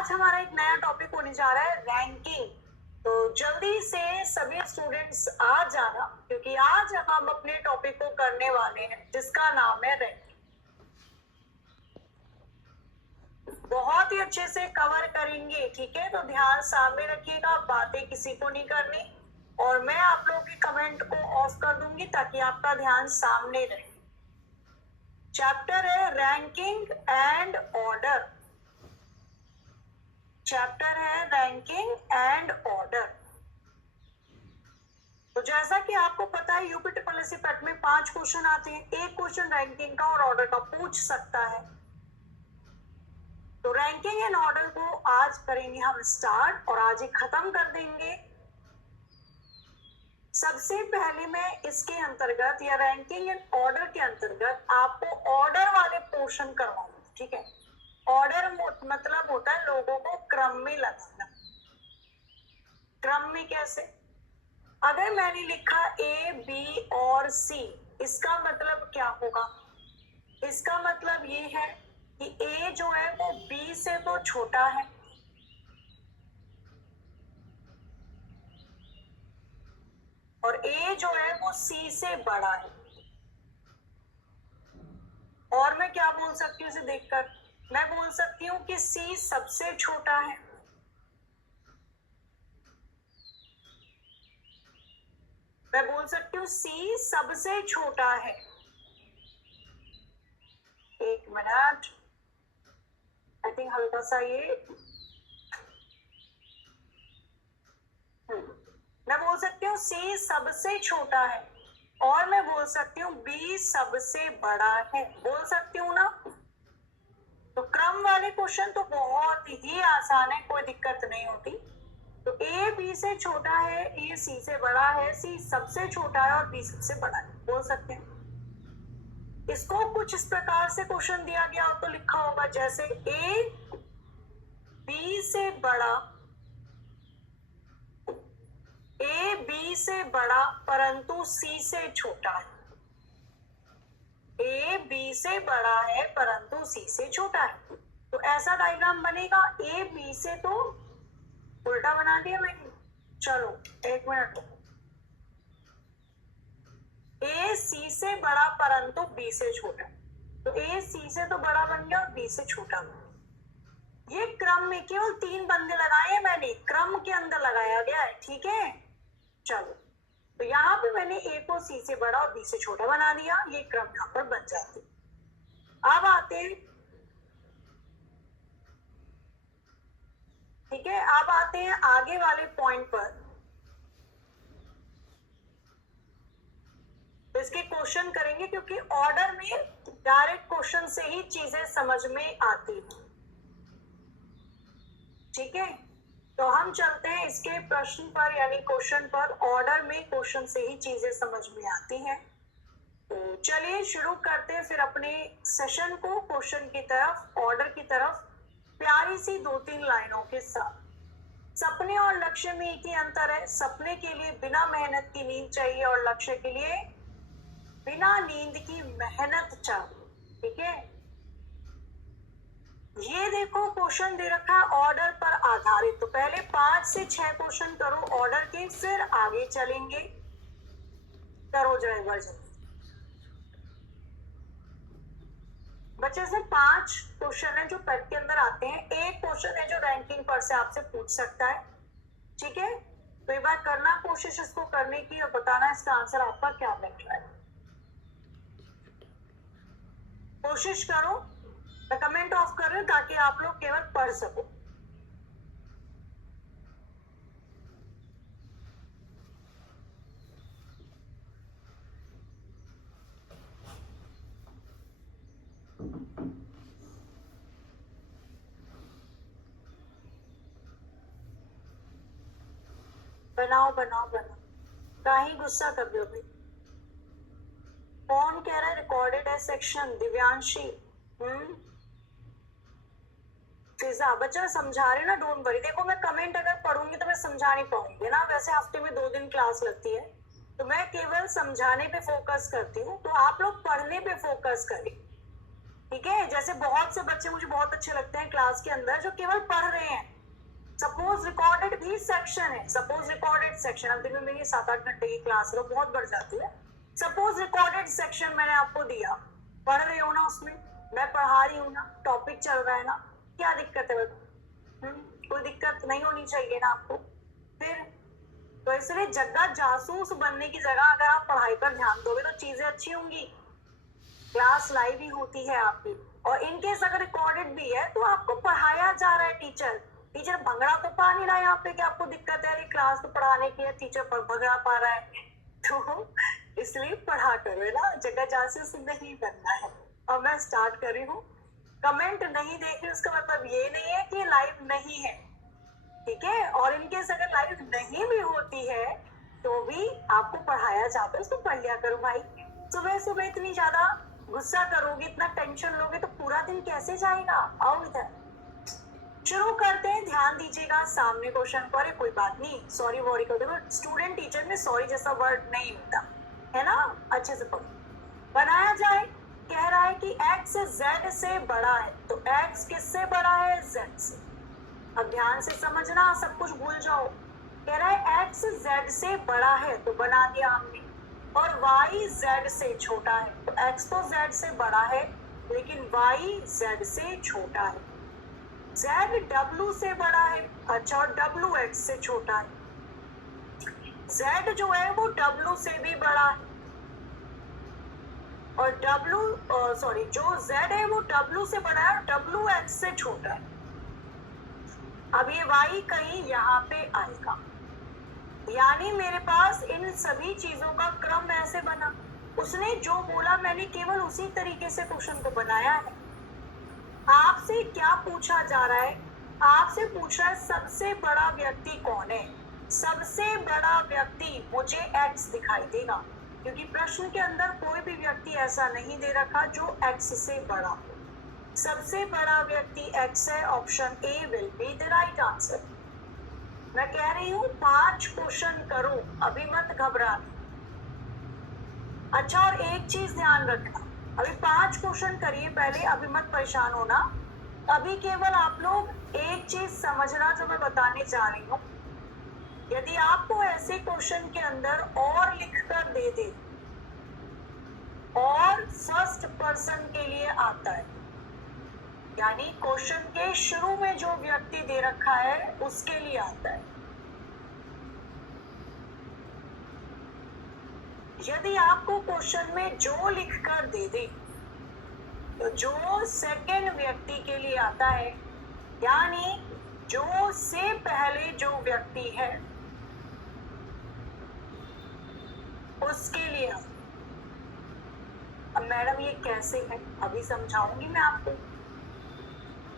आज हमारा एक नया टॉपिक होने जा रहा है रैंकिंग। तो जल्दी से सभी स्टूडेंट्स आ जाना, क्योंकि आज हम अपने टॉपिक को करने वाले हैं जिसका नाम है रैंकिंग। बहुत ही अच्छे से कवर करेंगे, ठीक है? तो ध्यान सामने रखिएगा, बातें किसी को नहीं करनी, और मैं आप लोगों के कमेंट को ऑफ कर दूंगी ताकि आपका ध्यान सामने रहे। चैप्टर है रैंकिंग एंड ऑर्डर। चैप्टर है रैंकिंग एंड ऑर्डर। तो जैसा कि आपको पता है यूपी ट्रिपल एससी पैट में 5 क्वेश्चन आते हैं। एक क्वेश्चन रैंकिंग का और ऑर्डर का पूछ सकता है। तो रैंकिंग एंड ऑर्डर को आज करेंगे हम स्टार्ट, और आज ही खत्म कर देंगे। सबसे पहले मैं इसके अंतर्गत या रैंकिंग एंड ऑर्डर के अंतर्गत आपको ऑर्डर वाले पोर्शन करवाऊंगी, ठीक है? ऑर्डर मतलब होता है लोगों को क्रम में लगाना। क्रम में कैसे? अगर मैंने लिखा ए, बी और सी, इसका मतलब क्या होगा? इसका मतलब ये है कि ए जो है वो बी से तो छोटा है, और ए जो है वो सी से बड़ा है। और मैं क्या बोल सकती हूँ इसे देखकर? मैं बोल सकती हूँ कि सी सबसे छोटा है, मैं बोल सकती हूँ सी सबसे छोटा है। एक मिनट, आई थिंक हल्का सा ये मैं बोल सकती हूँ सी सबसे छोटा है, और मैं बोल सकती हूँ बी सबसे बड़ा है। बोल सकती हूँ ना? तो क्रम वाले क्वेश्चन तो बहुत ही आसान है, कोई दिक्कत नहीं होती। तो ए बी से छोटा है, ए सी से बड़ा है, सी सबसे छोटा है और बी सबसे बड़ा है, बोल सकते हैं। इसको कुछ इस प्रकार से क्वेश्चन दिया गया हो तो लिखा होगा जैसे ए बी से बड़ा, ए बी से बड़ा परंतु सी से छोटा है। ए बी से बड़ा है परंतु सी से छोटा है। तो ऐसा डायग्राम बनेगा। ए बी से तो उल्टा बना दिया मैंने, चलो एक मिनट। ए सी से बड़ा परंतु बी से छोटा, तो ए सी से तो बड़ा बन गया और बी से छोटा बन गया। ये क्रम में केवल 3 बंदे लगाए हैं मैंने, क्रम के अंदर लगाया गया है, ठीक है? चलो, तो यहाँ पे मैंने ए को सी से बड़ा और बी से छोटा बना दिया, ये क्रम यहाँ पर बन जाती। अब आते हैं, ठीक है, अब आते हैं आगे वाले पॉइंट पर। तो इसके क्वेश्चन करेंगे, क्योंकि ऑर्डर में डायरेक्ट क्वेश्चन से ही चीजें समझ में आती है, ठीक है? तो हम चलते हैं इसके प्रश्न पर, यानी क्वेश्चन पर। ऑर्डर में क्वेश्चन से ही चीजें समझ में आती हैं। तो चलिए शुरू करते हैं फिर अपने सेशन को क्वेश्चन की तरफ, ऑर्डर की तरफ, प्यारी सी 2-3 लाइनों के साथ। सपने और लक्ष्य में एक ही अंतर है। सपने के लिए बिना मेहनत की नींद चाहिए, और लक्ष्य के लिए बिना नींद की मेहनत चाहिए, ठीक है? ये देखो क्वेश्चन दे रखा है ऑर्डर पर आधारित। तो पहले 5 से 6 क्वेश्चन करो ऑर्डर के, फिर आगे चलेंगे। करो जरा जल्दी बच्चे। से 5 क्वेश्चन है जो पैट के अंदर आते हैं। एक क्वेश्चन है जो रैंकिंग पर से आपसे पूछ सकता है, ठीक है? तो एक बार करना कोशिश इसको करने की, और बताना इसका आंसर आपका क्या बैठ रहा है। कोशिश करो। मैं कमेंट ऑफ कर रही हूँ ताकि आप लोग केवल पढ़ सको। बनाओ बनाओ बनाओ, काहे गुस्सा कर रहे हो भाई? कौन कह रहा है रिकॉर्डेड है सेक्शन? दिव्यांशी, फिजा। बच्चा समझा रहे ना, डोंट वरी। देखो मैं कमेंट अगर पढ़ूंगी तो मैं समझा नहीं पाऊंगी ना। वैसे हफ्ते में 2 दिन क्लास लगती है, तो मैं केवल समझाने पे फोकस करती हूँ, तो आप लोग पढ़ने पे फोकस करें, ठीक है। जैसे बहुत से बच्चे मुझे बहुत अच्छे लगते हैं क्लास के अंदर जो केवल पढ़ रहे हैं। सपोज रिकॉर्डेड भी सेक्शन है, सपोज रिकॉर्डेड सेक्शन, अब दिन में मेरी 7-8 घंटे की क्लास है, बहुत बढ़ जाती है। सपोज रिकॉर्डेड सेक्शन मैंने आपको दिया, पढ़ रहे हो ना, उसमें मैं पढ़ा रही हूँ ना, टॉपिक चल रहा है ना, क्या दिक्कत है? कोई दिक्कत नहीं होनी चाहिए ना आपको। फिर तो इसलिए जगह जासूस बनने की जगह अगर आप पढ़ाई पर ध्यान दोगे तो चीजें अच्छी होंगी। क्लास लाइव ही होती है आपकी, और इनकेस अगर रिकॉर्डेड भी है तो आपको पढ़ाया जा रहा है। टीचर भंगड़ा तो पा नहीं रहा है यहाँ पे कि आपको दिक्कत है, क्लास तो पढ़ाने की है, टीचर पर भंगड़ा पा रहा है, तो इसलिए पढ़ा करो ना, जगह जासूस नहीं बनना है। और मैं स्टार्ट कर रही हूँ। कमेंट नहीं देख रही उसका मतलब ये नहीं है कि लाइव नहीं है, ठीक है। और इनकेस अगर लाइव नहीं भी होती है तो भी आपको पढ़ाया जाता है, उसको पढ़ लिया करो भाई। सुबह सुबह इतनी ज्यादा गुस्सा करोगे, इतना टेंशन लोगे तो पूरा दिन कैसे जाएगा? आओ इधर, शुरू करते हैं। ध्यान दीजिएगा सामने क्वेश्चन पर। कोई बात नहीं, सॉरी वॉरी कर दो, स्टूडेंट टीचर में सॉरी जैसा वर्ड नहीं होता है ना, अच्छे से पढ़ो। बनाया जाए, कह रहा है कि x z से बड़ा है, तो x किससे बड़ा है? z से। अब ध्यान से समझना, सब कुछ भूल जाओ। कह रहा है x z से बड़ा है, तो बना दिया हमने, और y z से छोटा है, तो x तो z से बड़ा है लेकिन y z से छोटा है। z w से बड़ा है, अच्छा, और w x से छोटा है। z जो है वो w से भी बड़ा है, और जो z है वो w से बड़ा है और w x से छोटा है। अब ये y कहीं यहाँ पे आएगा, यानी मेरे पास इन सभी चीजों का क्रम ऐसे बना। उसने जो बोला मैंने केवल उसी तरीके से क्वेश्चन को बनाया है। आपसे क्या पूछा जा रहा है? आपसे पूछ रहा है सबसे बड़ा व्यक्ति कौन है। सबसे बड़ा व्यक्ति मुझे x दिखाई देगा, क्योंकि प्रश्न के अंदर कोई भी व्यक्ति ऐसा नहीं दे रखा जो x से बड़ा हो। सबसे बड़ा व्यक्ति x है, option A will be the right answer. मैं कह रही हूँ 5 क्वेश्चन करो, अभी मत घबराना। अच्छा, और एक चीज ध्यान रखना, अभी 5 क्वेश्चन करिए पहले, अभी मत परेशान होना। अभी केवल आप लोग एक चीज समझना जो मैं बताने जा रही हूँ। यदि आपको ऐसे क्वेश्चन के अंदर और लिखकर दे दे, और फर्स्ट पर्सन के लिए आता है, यानी क्वेश्चन के शुरू में जो व्यक्ति दे रखा है उसके लिए आता है। यदि आपको क्वेश्चन में जो लिखकर दे दे तो जो सेकंड व्यक्ति के लिए आता है, यानी जो से पहले जो व्यक्ति है उसके लिए। अब मैडम ये कैसे है, अभी समझाऊंगी मैं आपको,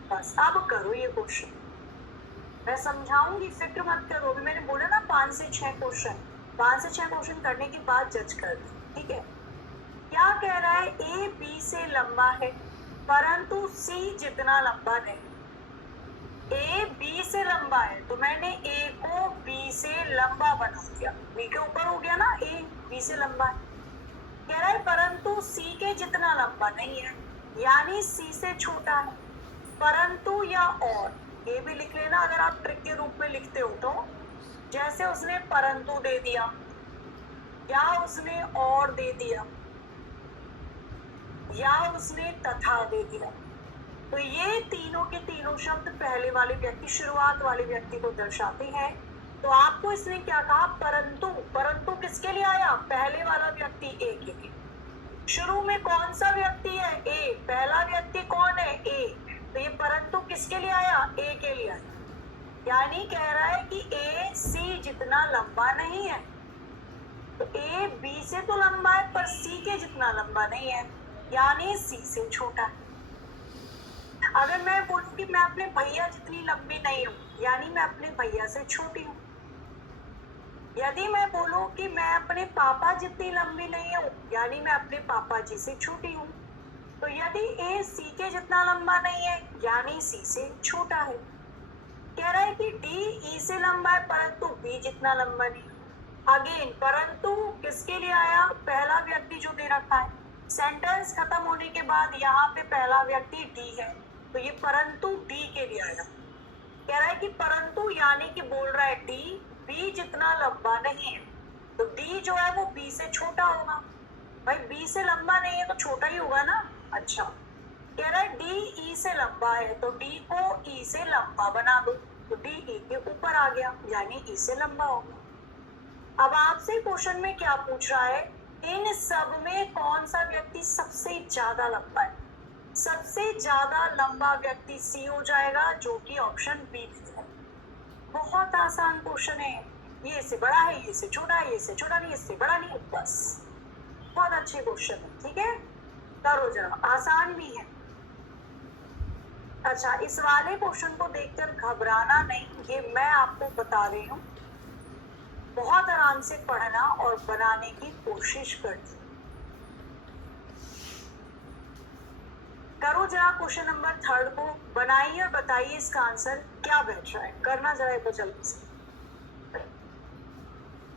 बस अब करो ये क्वेश्चन, मैं समझाऊंगी, फिक्र मत करो। अभी मैंने बोला ना 5 से 6 क्वेश्चन, 5 से 6 क्वेश्चन करने के बाद जज कर दो, ठीक है। क्या कह रहा है? ए बी से लंबा है परंतु सी जितना लंबा नहीं। ए बी से लंबा है तो मैंने ए को बी से लंबा बना दिया, बी के ऊपर हो गया ना, ए बी से लंबा है। कह रहा है परंतु सी के जितना लंबा नहीं है, यानी सी से छोटा है। परंतु या और, ये भी लिख लेना अगर आप ट्रिक के रूप में लिखते हो तो। जैसे उसने परंतु दे दिया, या उसने और दे दिया, या उसने तथा दे दिया, तो ये तीनों के तीनों शब्द पहले वाले व्यक्ति, शुरुआत वाले व्यक्ति को दर्शाते हैं। तो आपको इसने क्या कहा? परंतु। परंतु किसके लिए आया? पहले वाला व्यक्ति ए के लिए। शुरू में कौन सा व्यक्ति है? ए। पहला व्यक्ति कौन है? ए। तो ये परंतु किसके लिए आया? ए के लिए आया। यानी कह रहा है कि ए सी जितना लंबा नहीं है, तो ए बी से तो लंबा है पर सी के जितना लंबा नहीं है, यानी सी से छोटा है। अगर मैं बोलूं कि मैं अपने भैया जितनी लंबी नहीं हूं, यानी मैं अपने भैया से छोटी हूँ। यदि मैं बोलूं कि मैं अपने पापा जितनी लंबी नहीं हूँ, यानी मैं अपने पापा जी से छोटी हूँ। तो यदि ए सी के जितना लंबा नहीं है, यानी सी से छोटा है। कह रहा है कि डी ई से लंबा है परंतु बी जितना लंबा नहीं। अगेन परंतु किसके लिए आया? पहला व्यक्ति जो दे रखा है, सेंटेंस खत्म होने के बाद यहाँ पे पहला व्यक्ति डी है, तो ये परंतु डी के लिए आएगा। कह रहा है कि परंतु यानी कि बोल रहा है डी बी जितना लंबा नहीं है, तो डी जो है वो बी से छोटा होगा। भाई बी से लंबा नहीं है तो छोटा ही होगा ना। अच्छा, कह रहा है डी ई से लंबा है, तो डी को ई से लंबा बना दो, तो डी ई के ऊपर आ गया, यानी ई से लंबा होगा। अब आपसे क्वेश्चन में क्या पूछ रहा है, इन सब में कौन सा व्यक्ति सबसे ज्यादा लंबा है? सबसे ज्यादा लंबा व्यक्ति सी हो जाएगा, जो कि ऑप्शन बी है। बहुत आसान क्वेश्चन है, ये इससे बड़ा है, ये इससे छोटा है, ये इससे छोटा नहीं, इससे बड़ा नहीं, बस बहुत अच्छे क्वेश्चन है। ठीक है, करो जरा, आसान भी है। अच्छा, इस वाले क्वेश्चन को देखकर घबराना नहीं, ये मैं आपको बता रही हूँ। बहुत आराम से पढ़ना और बनाने की कोशिश करनी। करो जरा क्वेश्चन नंबर 3 को, बनाइए और बताइए इसका आंसर क्या बैठ रहा है। करना जरा एक जल्दी से।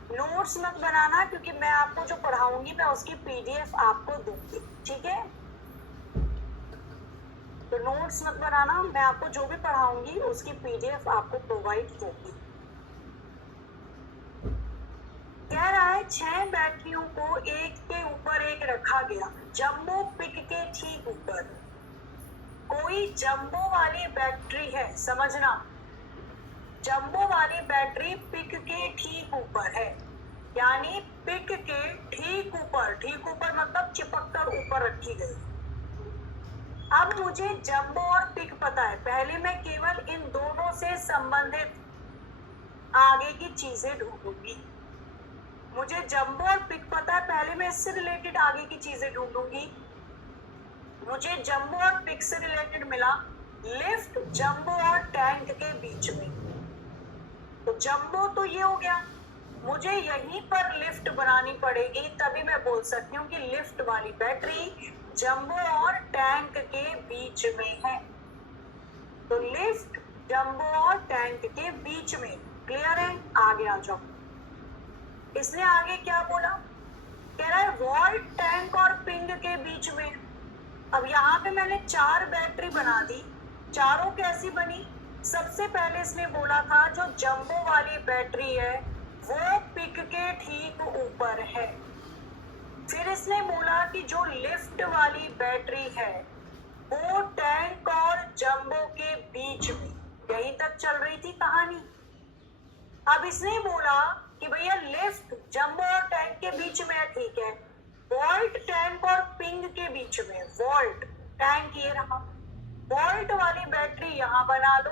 नोट्स मत बनाना, क्योंकि मैं आपको जो पढ़ाऊंगी मैं उसकी पीडीएफ आपको दूंगी। ठीक है, तो नोट्स मत बनाना, मैं आपको जो भी पढ़ाऊंगी उसकी पीडीएफ आपको प्रोवाइड दूंगी। कह रहा है 6 बैटरियों को एक के ऊपर एक रखा गया, जंबो पिक के ठीक ऊपर। कोई जंबो वाली बैटरी है, समझना, जंबो वाली बैटरी पिक के ठीक ऊपर है, यानी पिक के ठीक ऊपर, ठीक ऊपर मतलब चिपक कर ऊपर रखी गई। अब मुझे जंबो और पिक पता है, पहले मैं केवल इन दोनों से संबंधित आगे की चीजें ढूंढूंगी। मुझे जंबो और पिक पता है, पहले मैं इससे रिलेटेड आगे की चीजें ढूंढूंगी। मुझे जंबो और पिक से रिलेटेड मिला लिफ्ट जंबो और टैंक के बीच में, तो जंबो तो ये हो गया, मुझे यहीं पर लिफ्ट बनानी पड़ेगी, तभी मैं बोल सकती हूँ कि लिफ्ट वाली बैटरी जंबो और टैंक के बीच में है। तो लिफ्ट जंबो और टैंक के बीच में, क्लियर है? आगे आ जाओ। इसने आगे क्या बोला, कह रहा है वॉल्ट टैंक और पिंग के बीच में। अब यहाँ पे मैंने 4 बैटरी बना दी, चारों कैसी बनी? सबसे पहले इसने बोला था जो जंबो वाली बैटरी है वो पिक के ठीक ऊपर है। फिर इसने बोला कि जो लिफ्ट वाली बैटरी है वो टैंक और जंबो के बीच में, यहीं तक चल रही थी कहानी। अब इसने बोला कि भैया लिफ्ट जंबो और टैंक के बीच में है, ठीक है, वॉल्ट टैंक और पिंग के बीच में, वॉल्ट टैंक ये रहा, वॉल्ट वाली बैटरी यहां बना लो,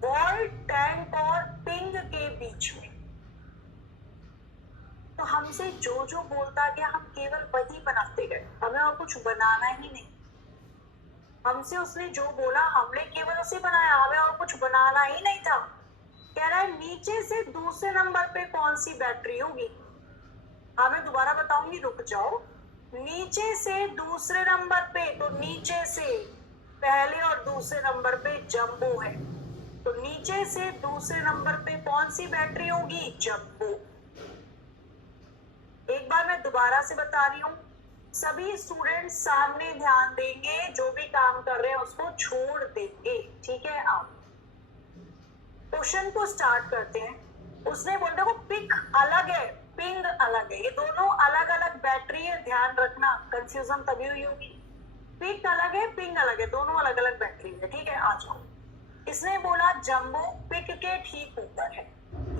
वॉल्ट टैंक और पिंग के बीच में। तो हमसे जो जो बोलता गया हम केवल वही बनाते गए, हमें और कुछ बनाना ही नहीं। हमसे उसने जो बोला हमने केवल उसे बनाया, हमें और कुछ बनाना ही नहीं था। कह रहा है नीचे से दूसरे नंबर पे कौन सी बैटरी होगी? हाँ मैं दोबारा बताऊंगी, रुक जाओ। नीचे से दूसरे नंबर पे, तो नीचे से पहले और दूसरे नंबर पे जंबो है, तो नीचे से दूसरे नंबर पे कौन सी बैटरी होगी? जंबो। एक बार मैं दोबारा से बता रही हूँ, सभी स्टूडेंट सामने ध्यान देंगे, जो भी काम कर रहे हैं उसको छोड़ देंगे। ठीक है, आप क्वेश्चन को स्टार्ट करते हैं। उसने बोला देखो पिक अलग है, पिंग अलग है, ये दोनों अलग अलग बैटरी है, ध्यान रखना, कंफ्यूजन तभी हुई होगी। पिक अलग है, पिंग अलग है, दोनों अलग अलग बैटरी है। ठीक है, आ जाओ। इसने बोला जंबो पिक के ठीक ऊपर है,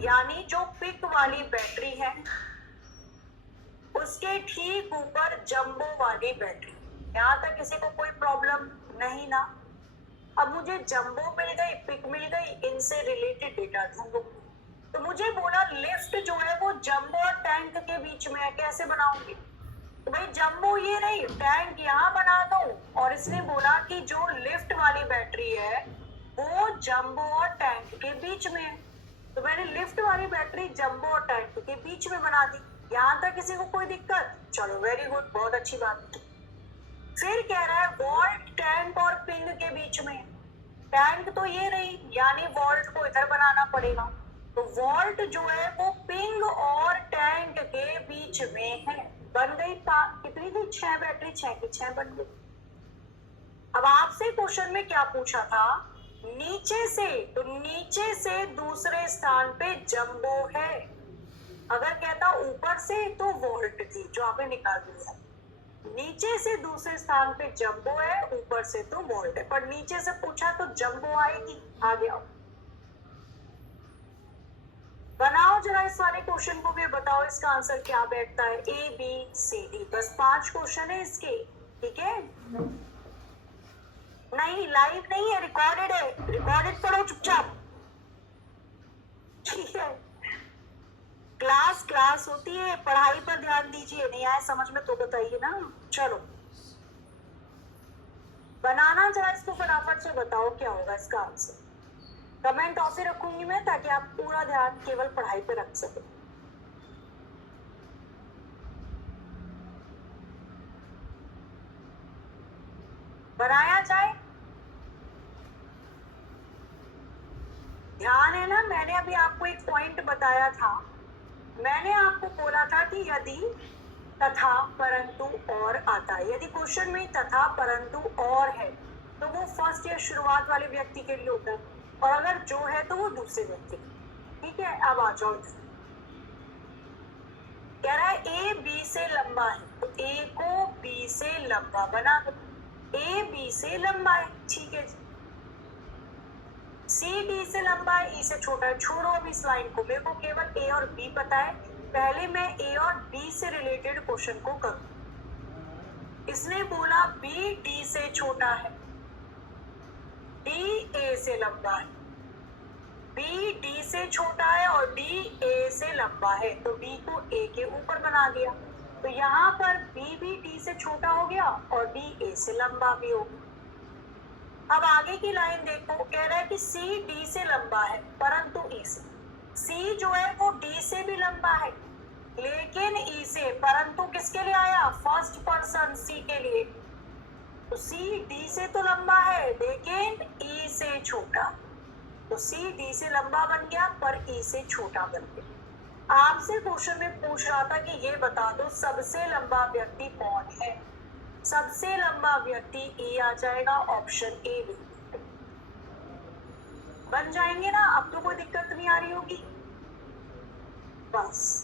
यानी जो पिक वाली बैटरी है उसके ठीक ऊपर जंबो वाली बैटरी। यहाँ तक किसी को कोई प्रॉब्लम नहीं ना? अब मुझे जंबो मिल गई, पिक मिल गई, इनसे रिलेटेड डेटा ढूंढो। तो मुझे बोला लिफ्ट जो है वो जंबो और टैंक के बीच में है, कैसे बनाऊंगी? तो भाई जंबो ये रही, टैंक यहाँ बना दो, और इसने बोला कि जो लिफ्ट वाली बैटरी है वो जंबो और टैंक के बीच में है, तो मैंने लिफ्ट वाली बैटरी जंबो और टैंक के बीच में बना दी। यहाँ तक किसी को कोई दिक्कत? चलो वेरी गुड, बहुत अच्छी बात। फिर कह रहा है वॉल्ट टैंक और पिंग के बीच में। टैंक तो ये रही, यानी वॉल्ट को इधर बनाना पड़ेगा, तो वॉल्ट जो है वो पिंग और टैंक के बीच में है, बन गई कितनी थी, 6 बैटरी, 6 की 6 बन गई। अब आपसे क्वेश्चन में क्या पूछा था, नीचे से, तो नीचे से दूसरे स्थान पे जंबो है। अगर कहता ऊपर से तो वोल्ट थी जो आपने निकाल दिया, नीचे से दूसरे स्थान पे जंबो है, ऊपर से तो वोल्ट है, पर नीचे से पूछा तो जंबो आएगी। आगे आओ, बनाओ जरा इस वाले क्वेश्चन को भी, बताओ इसका आंसर क्या बैठता है। ए बी सी डी, बस 5 क्वेश्चन है इसके, ठीक है। नहीं लाइव नहीं है, रिकॉर्डेड है, रिकॉर्डेड पढ़ो चुपचाप, ठीक है। क्लास होती है, पढ़ाई पर ध्यान दीजिए, नहीं आए समझ में तो बताइए ना। चलो बनाना जरा इसको फटाफट से, बताओ क्या होगा इसका आंसर। कमेंट ऑफ ही रखूंगी मैं ताकि आप पूरा ध्यान केवल पढ़ाई पे रख सके। बनाया जाए, ध्यान है ना। मैंने अभी आपको एक पॉइंट बताया था, मैंने आपको बोला था कि यदि तथा परंतु और आता है, यदि क्वेश्चन में तथा परंतु और है तो वो फर्स्ट या शुरुआत वाले व्यक्ति के लिए होता है, और अगर जो है तो वो दूसरे व्यक्ति, ठीक है। अब आ जाओ, कह रहा है ए बी से लंबा है, तो ए को बी से लंबा बना दो, ए बी से लंबा है, ठीक है। सी डी से लंबा है, ई से छोटा है। छोड़ो अब इस लाइन को, मेरे को केवल ए और बी पता है, पहले मैं ए और बी से रिलेटेड क्वेश्चन को करूं। इसने बोला बी डी से छोटा है, डी ए से लंबा है, बी डी से छोटा है और डी ए से लंबा है, तो बी को ए के ऊपर बना दिया, तो यहाँ पर बी भी डी से छोटा हो गया और डी ए से लंबा भी हो गया। अब आगे की लाइन देखो, कह रहा है कि सी डी से लंबा है परंतु ई से, सी जो है वो डी से भी लंबा है लेकिन ई से, परंतु किसके लिए आया, फर्स्ट पर्सन सी के लिए, तो सी डी से तो लंबा है लेकिन ई से छोटा, तो सी डी से लंबा बन गया पर ई से छोटा बन गया। आपसे क्वेश्चन में पूछ रहा था कि ये बता दो सबसे लंबा व्यक्ति कौन है, सबसे लंबा व्यक्ति ए आ जाएगा, ऑप्शन ए बन जाएंगे ना। अब तो कोई दिक्कत नहीं आ रही होगी, बस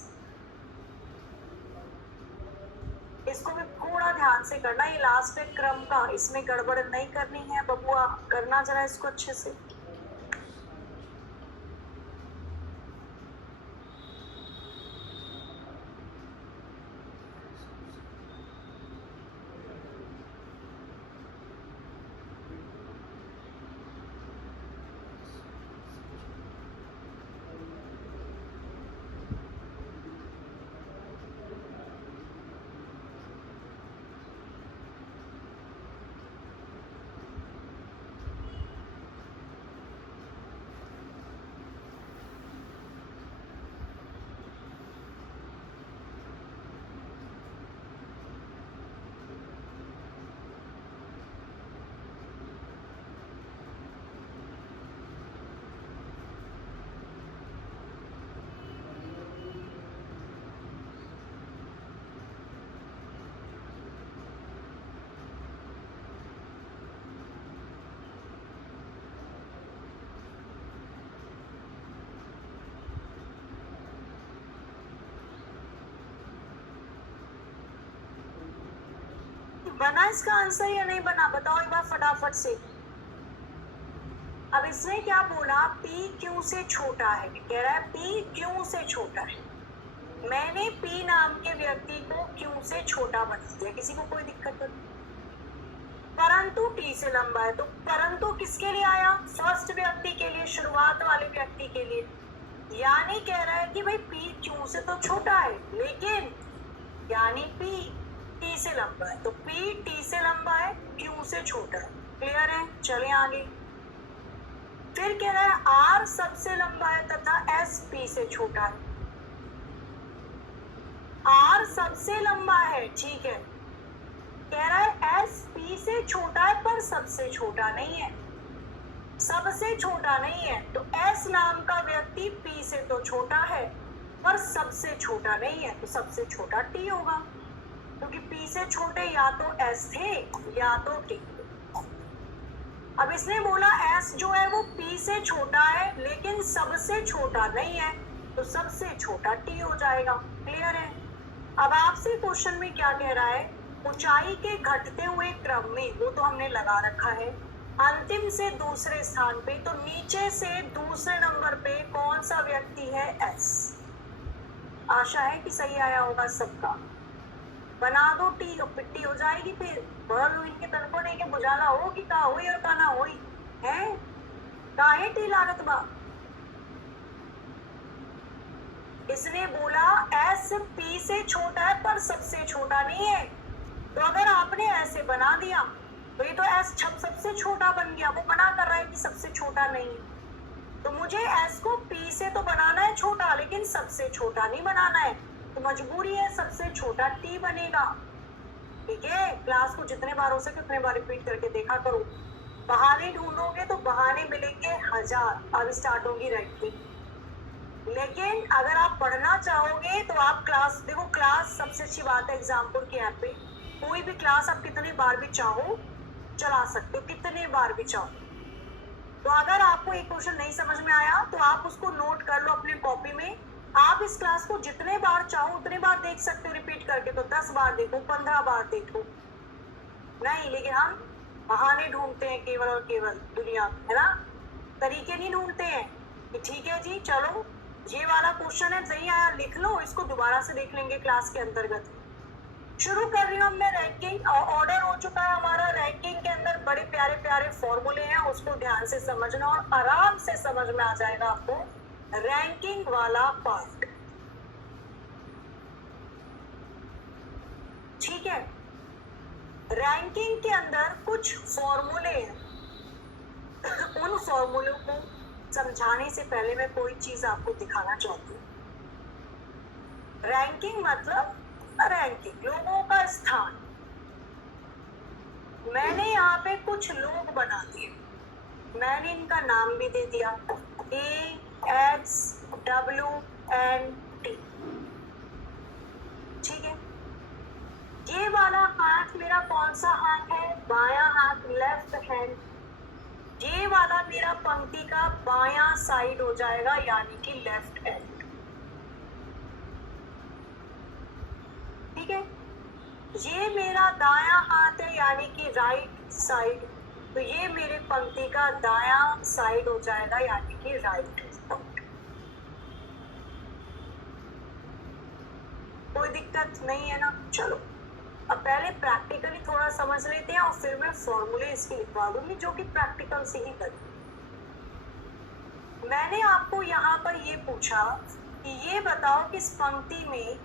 इसको भी थोड़ा ध्यान से करना, ये लास्ट है क्रम का, इसमें गड़बड़ नहीं करनी है बबुआ, करना जरा इसको अच्छे से। बना इसका आंसर या नहीं बना, बताओ एक बार फटाफट से। अब इसने क्या बोला, P Q से छोटा है, कह रहा है P Q से छोटा है, मैंने P नाम के व्यक्ति को Q से छोटा बना दिया, किसी को कोई दिक्कत नहीं, परंतु T से लंबा है, तो परंतु किसके लिए आया, फर्स्ट व्यक्ति के लिए, शुरुआत वाले व्यक्ति के लिए, यानी कह रहा है कि भाई P Q से तो छोटा है लेकिन यानी P T से लंबा है, तो P T से लंबा है, Q से छोटा है, क्लियर है। चले आगे, फिर कह रहा है R सबसे लंबा है तथा S P से छोटा है, R सबसे लंबा है, ठीक है, कह रहा है S P से छोटा है पर सबसे छोटा नहीं है, सबसे छोटा नहीं है, तो S नाम का व्यक्ति P से तो छोटा है पर सबसे छोटा नहीं है, तो सबसे छोटा T होगा। क्योंकि पी से छोटे या तो एस थे या तो टी। अब इसने बोला एस जो है वो पी से छोटा है लेकिन सबसे छोटा नहीं है, तो सबसे छोटा टी हो जाएगा। क्लियर है? अब आपसे क्वेश्चन में क्या कह रहा है, ऊंचाई के घटते हुए क्रम में, वो तो हमने लगा रखा है, अंतिम से दूसरे स्थान पे, तो नीचे से दूसरे नंबर पे कौन सा व्यक्ति है, एस। आशा है कि सही आया होगा सबका। बना दो टी, तो पिट्टी हो जाएगी। फिर बड़ इनके तनको नहीं के बुझाला हो कि का होई और का ना होई है, काहे टी लागत बा। इसने बोला एस पी से छोटा है पर सबसे छोटा नहीं है, तो अगर आपने ऐसे बना दिया तो ये तो एस सबसे छोटा बन गया। वो बना कर रहा है कि सबसे छोटा नहीं है, तो मुझे एस को पी से तो बनाना है छोटा, लेकिन सबसे छोटा नहीं बनाना है, तो मजबूरी है सबसे छोटा टी बनेगा। ठीक है, क्लास को जितने बार हो सके उतने बार रिपीट करके देखा करो। बहाने ढूंढोगे तो बहाने मिलेंगे 1000। अब स्टार्ट होगी रैंकिंग। लेकिन अगर आप पढ़ना चाहोगे तो आप क्लास देखो, क्लास सबसे अच्छी बात है एग्जामपुल के ऐप पे, कोई भी क्लास आप कितनी बार भी चाहो चला सकते हो, कितने बार भी चाहो। तो अगर आपको एक क्वेश्चन नहीं समझ में आया तो आप उसको नोट कर लो अपने कॉपी में। आप इस क्लास को जितने बार चाहो उतने बार देख सकते हो रिपीट करके, तो 10 बार देखो, 15 बार देखो। नहीं, लेकिन हम बहाने ढूंढते हैं केवल और केवल दुनिया, है ना, तरीके नहीं ढूंढते हैं कि ठीक है जी चलो ये वाला क्वेश्चन है, नहीं आया लिख लो, इसको दोबारा से देख लेंगे क्लास के अंतर्गत। शुरू कर रही हूँ मैं रैंकिंग। ऑर्डर हो चुका है हमारा। रैंकिंग के अंदर बड़े प्यारे प्यारे फॉर्मूले हैं, उसको ध्यान से समझना और आराम से समझ में आ जाएगा आपको रैंकिंग वाला पार्ट। ठीक है, रैंकिंग के अंदर कुछ फॉर्मूले हैं। उन फॉर्मूलों को समझाने से पहले मैं कोई चीज आपको दिखाना चाहती हूँ। रैंकिंग मतलब रैंकिंग, लोगों का स्थान। मैंने यहाँ पे कुछ लोग बना दिए, मैंने इनका नाम भी दे दिया ए, एक्स, डब्ल्यू एंड टी। ठीक है, ये वाला हाथ मेरा कौन सा हाथ है, बायां हाथ, लेफ्ट हैंड। ये वाला मेरा पंक्ति का बायां साइड हो जाएगा, यानी कि लेफ्ट हैंड। ठीक है, ये मेरा दायां हाथ है यानी कि राइट साइड, तो ये मेरे पंक्ति का दायां साइड हो जाएगा यानी कि राइट। कोई दिक्कत नहीं है ना। चलो अब पहले प्रैक्टिकली थोड़ा समझ लेते हैं और फिर मैं फॉर्मूले इसके लिखवा दूंगी जो कि प्रैक्टिकल से ही करेंगे। मैंने आपको यहाँ पर ये पूछा कि ये बताओ कि इस पंक्ति में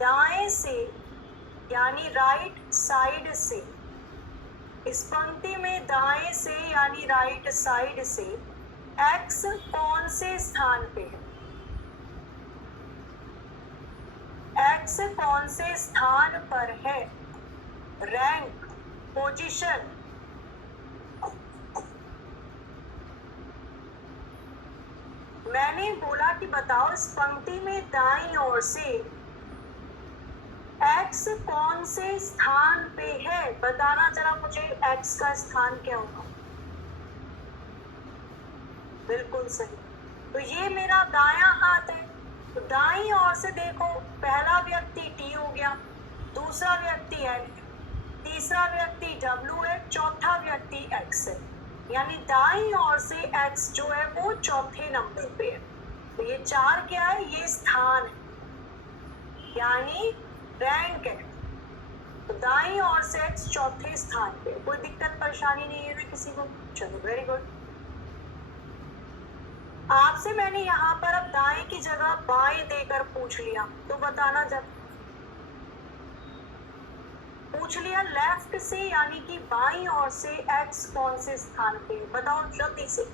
दाएं से यानी राइट साइड से, इस पंक्ति में दाएं से यानी राइट साइड से एक्स कौन से स्थान पे है, एक्स कौन से स्थान पर है, रैंक, पोजीशन। मैंने बोला कि बताओ इस पंक्ति में दाईं ओर से एक्स कौन से स्थान पे है, बताना जरा मुझे एक्स का स्थान क्या होगा। बिल्कुल सही, तो ये मेरा दायां हाथ है, तो दाईं ओर से देखो, पहला व्यक्ति टी हो गया, दूसरा व्यक्ति एन है, तीसरा व्यक्ति डब्ल्यू है, चौथा व्यक्ति एक्स है, यानी दाईं ओर से एक्स जो है वो चौथे नंबर पे है। तो ये 4 क्या है, ये स्थान है यानी रैंक है। तो दाईं ओर से एक्स चौथे स्थान पे, कोई दिक्कत परेशानी नहीं है ना किसी को। चलो वेरी गुड। आपसे मैंने यहाँ पर अब दाएं की जगह बाएं देकर पूछ लिया, तो बताना जब पूछ लिया लेफ्ट से यानी कि बाईं ओर से एक्स कौन से स्थान पे, बताओ जल्दी से।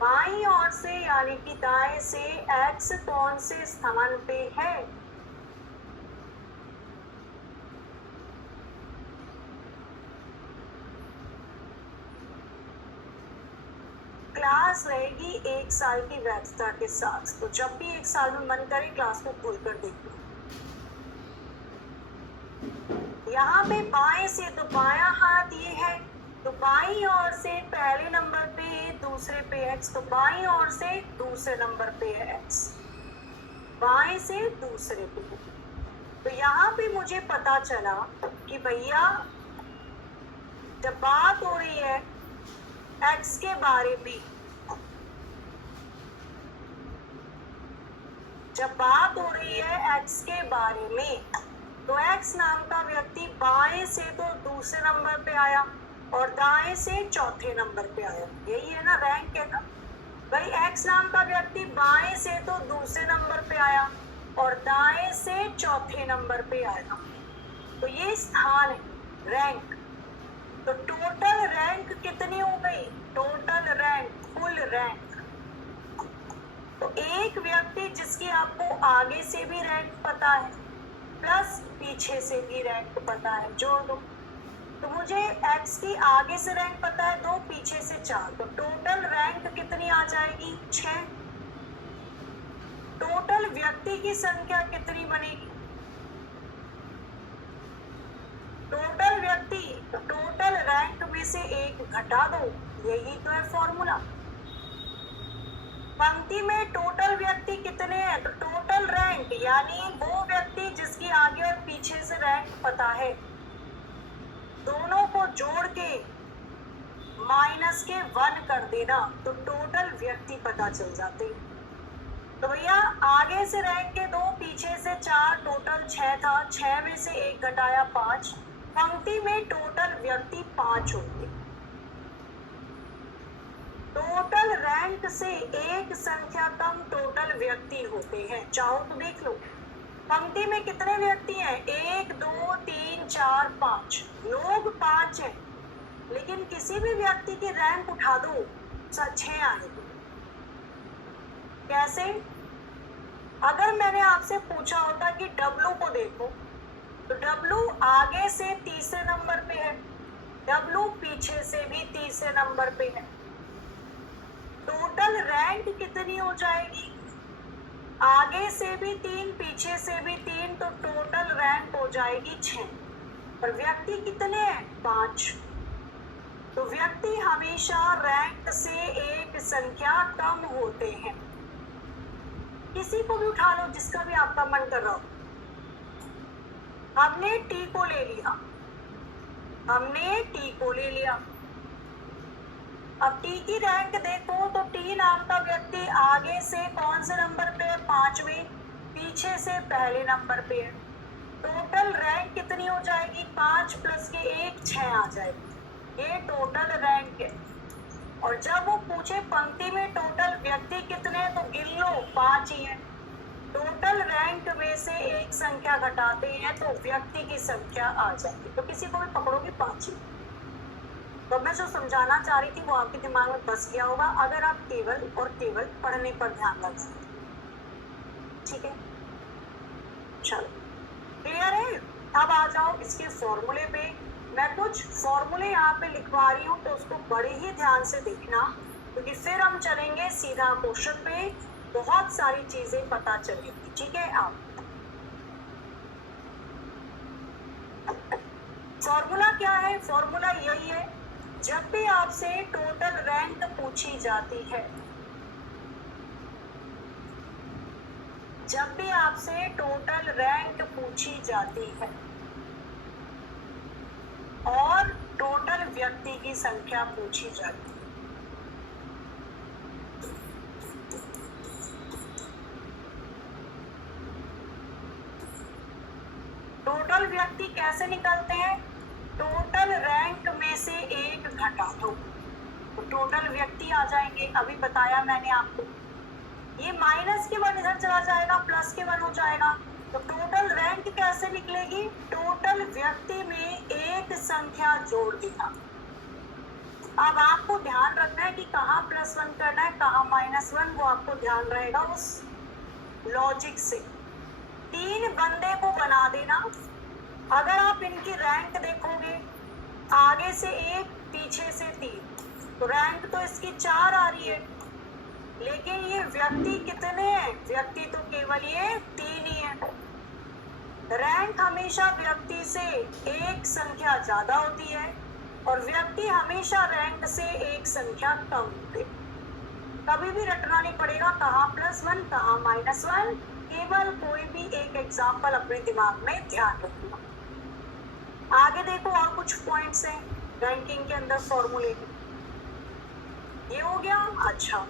बाईं ओर से यानी कि दाएं से एक्स कौन से स्थान पे है, क्लास रहेगी 1 साल की वैधता के साथ, तो जब भी 1 साल में मन करे क्लास को खोल कर देखो। यहाँ पे बाएं से तो बायां हाथ ये है, तो बाईं ओर से पहले नंबर पे A, दूसरे पे X, तो बाईं ओर से दूसरे नंबर पे है X, बाएं से दूसरे पे। तो यहाँ पे मुझे पता चला कि भैया जब बात हो रही है X के बारे में, जब बात हो रही है X के बारे में, तो X नाम का व्यक्ति बाएं से तो दूसरे नंबर पे आया और दाएं से चौथे नंबर पे आया। यही है ना रैंक है ना भाई। X नाम का व्यक्ति बाएं से तो दूसरे नंबर पे आया और दाएं से चौथे नंबर पे आया, तो ये स्थान है रैंक। तो टोटल रैंक कितनी हो गई? Total rank, full rank. तो एक व्यक्ति जिसकी आपको आगे से भी रैंक पता है प्लस पीछे से भी रैंक पता है, जोड़ दो। तो मुझे X की आगे से रैंक पता है 2, पीछे से 4, तो टोटल रैंक कितनी आ जाएगी? 6। टोटल व्यक्ति की संख्या कितनी बनेगी? टोटल व्यक्ति, टोटल रैंक में से 1 घटा दो, यही तो है फॉर्मूला। पंक्ति में टोटल व्यक्ति कितने हैं? तो टोटल रैंक यानी वो व्यक्ति जिसकी आगे और पीछे से रैंक पता है, दोनों को जोड़ के माइनस के 1 कर देना तो टोटल व्यक्ति पता चल जाते। तो भैया आगे से रैंक के 2, पीछे से 4, टोटल 6 था, 6 में से 1 घटाया 5, पंक्ति में टोटल व्यक्ति 5 होंगे। टोटल रैंक से एक संख्या कम टोटल व्यक्ति होते हैं, चाहो तो देख लो। पंक्ति में कितने व्यक्ति हैं? 1 2 3 4 5, लोग 5 हैं, लेकिन किसी भी व्यक्ति की रैंक उठा दो 6 आएगी। कैसे? अगर मैंने आपसे पूछा होता कि W को देखो, तो W आगे से तीसरे नंबर पे है, W पीछे से भी तीसरे नंबर पे है। टोटल रैंक कितनी हो जाएगी? आगे से भी 3, पीछे से भी 3, तो टोटल रैंक हो जाएगी 6। और व्यक्ति कितने हैं? 5। तो व्यक्ति हमेशा रैंक से एक संख्या कम होते हैं। किसी को भी उठा लो जिसका भी आपका मन कर रहा हो। हमने T को ले लिया, हमने T को ले लिया। अब T की रैंक देखो तो T नाम का व्यक्ति आगे से कौन से नंबर पे है? 5वें, पीछे से पहले नंबर पे है। टोटल रैंक कितनी हो जाएगी? 5 प्लस के 1 6 आ जाएगी। ये टोटल रैंक है। और जब वो पूछे पंक्ति में टोटल व्यक्ति कितने हैं, तो गिन लो 5 ही है। टोटल रैंक में से एक संख्या घटाते हैं तो व्यक्ति की संख्या आ जाएगी। तो किसी को भी पकड़ोगे 5 ही। तो मैं जो समझाना चाह रही थी वो आपके दिमाग में बस गया होगा अगर आप केवल और केवल पढ़ने पर ध्यान लगाएं। ठीक है, चलो क्लियर है? अब आ जाओ इसके फॉर्मूले पे। मैं कुछ फॉर्मूले यहाँ पे लिखवा रही हूँ तो उसको बड़े ही ध्यान से देखना, क्योंकि फिर हम चलेंगे सीधा क्वेश्चन पे, बहुत सारी चीजें पता चलेगी। ठीक है, आप फॉर्मूला क्या है? फॉर्मूला यही है, जब भी आपसे टोटल रैंक पूछी जाती है, जब भी आपसे टोटल रैंक पूछी जाती है और टोटल व्यक्ति की संख्या पूछी जाती है, टोटल व्यक्ति कैसे निकलते हैं? टोटल रैंक में से एक घटा दो तो टोटल व्यक्ति आ जाएंगे। अभी बताया मैंने आपको, ये माइनस के 1 इधर चला जाएगा, प्लस के 1 हो जाएगा। तो टोटल रैंक कैसे निकलेगी? टोटल व्यक्ति में एक संख्या जोड़ देना। अब आपको ध्यान रखना है कि कहाँ +1 करना है, कहाँ -1, वो आपको ध्यान रहेगा उस लॉजिक से। 3 बंदे को बना देना। अगर आप इनकी रैंक देखोगे, आगे से 1, पीछे से 3, तो रैंक तो इसकी 4 आ रही है, लेकिन ये व्यक्ति कितने हैं? व्यक्ति तो केवल ये 3 ही है। रैंक हमेशा व्यक्ति से एक संख्या ज्यादा होती है और व्यक्ति हमेशा रैंक से एक संख्या कम होती है। कभी भी रटना नहीं पड़ेगा कहाँ +1 कहाँ -1, केवल कोई भी एक एग्जाम्पल अपने दिमाग में ध्यान रखना। आगे देखो और कुछ पॉइंट्स हैं रैंकिंग के अंदर फॉर्मूले के। ये हो गया। अच्छा,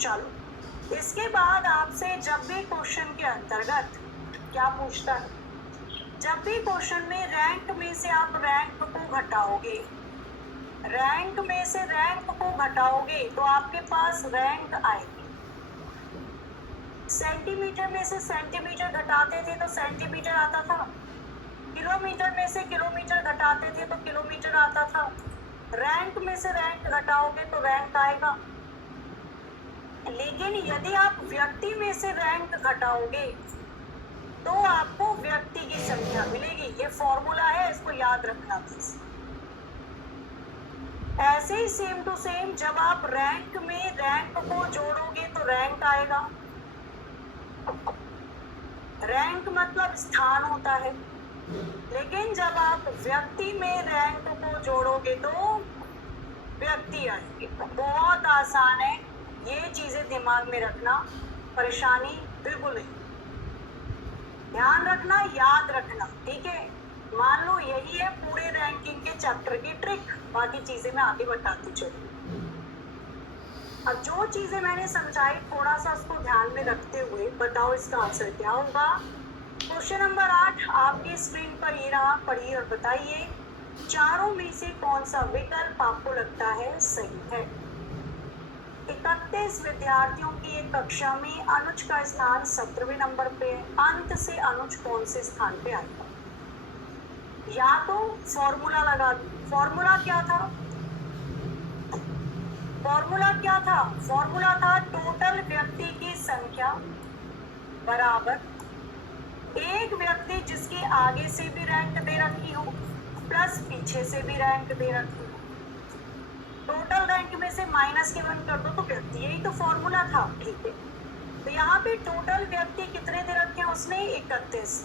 चलो इसके बाद आपसे जब भी क्वेश्चन के अंतर्गत क्या पूछता है, जब भी क्वेश्चन में रैंक में से आप रैंक को घटाओगे, रैंक में से रैंक को घटाओगे तो आपके पास रैंक आएगी। सेंटीमीटर में से सेंटीमीटर घटाते थे तो सेंटीमीटर आता था, किलोमीटर में से किलोमीटर घटाते थे तो किलोमीटर आता था। रैंक में से रैंक घटाओगे तो रैंक आएगा। लेकिन यदि आप व्यक्ति में से रैंक घटाओगे तो आपको व्यक्ति की संख्या मिलेगी। ये फॉर्मूला है, इसको याद रखना बस। ऐसे ही सेम टू सेम जब आप रैंक में रैंक को जोड़ोगे तो रैंक आएगा। रैंक मतलब स्थान होता है, लेकिन जब आप व्यक्ति में रैंक को जोड़ोगे तो व्यक्ति आएंगे। बहुत आसान है, ये चीजें दिमाग में रखना, परेशानी बिल्कुल नहीं। ध्यान रखना, याद रखना, ठीक है। मान लो यही है पूरे रैंकिंग के चैप्टर की ट्रिक, बाकी चीजें मैं आगे बताती चलूँ। अब जो चीजें मैंने समझाई थोड़ा सा उसको ध्यान में रखते हुए बताओ इसका आंसर क्या होगा। क्वेश्चन नंबर 8 आपकी स्क्रीन पर ये रहा, पढ़िए और बताइए चारों में से कौन सा विकल्प आपको लगता है सही है। 31 विद्यार्थियों की एक कक्षा में अनुज का स्थान 17वें नंबर पे है। अंत से अनुज कौन से स्थान पे आएगा? या तो फॉर्मूला लगा दो। फॉर्मूला क्या था? फॉर्मूला क्या था? फॉर्मूला था टोटल व्यक्ति की संख्या बराबर एक व्यक्ति जिसकी आगे से भी रैंक दे रखी हो प्लस पीछे से भी रैंक दे रखी हो। टोटल रैंक में से -1 कर दो तो व्यक्ति, यही तो फॉर्मूला था, ठीक है। तो यहाँ पे टोटल व्यक्ति कितने दे रखे हैं उसने? 31।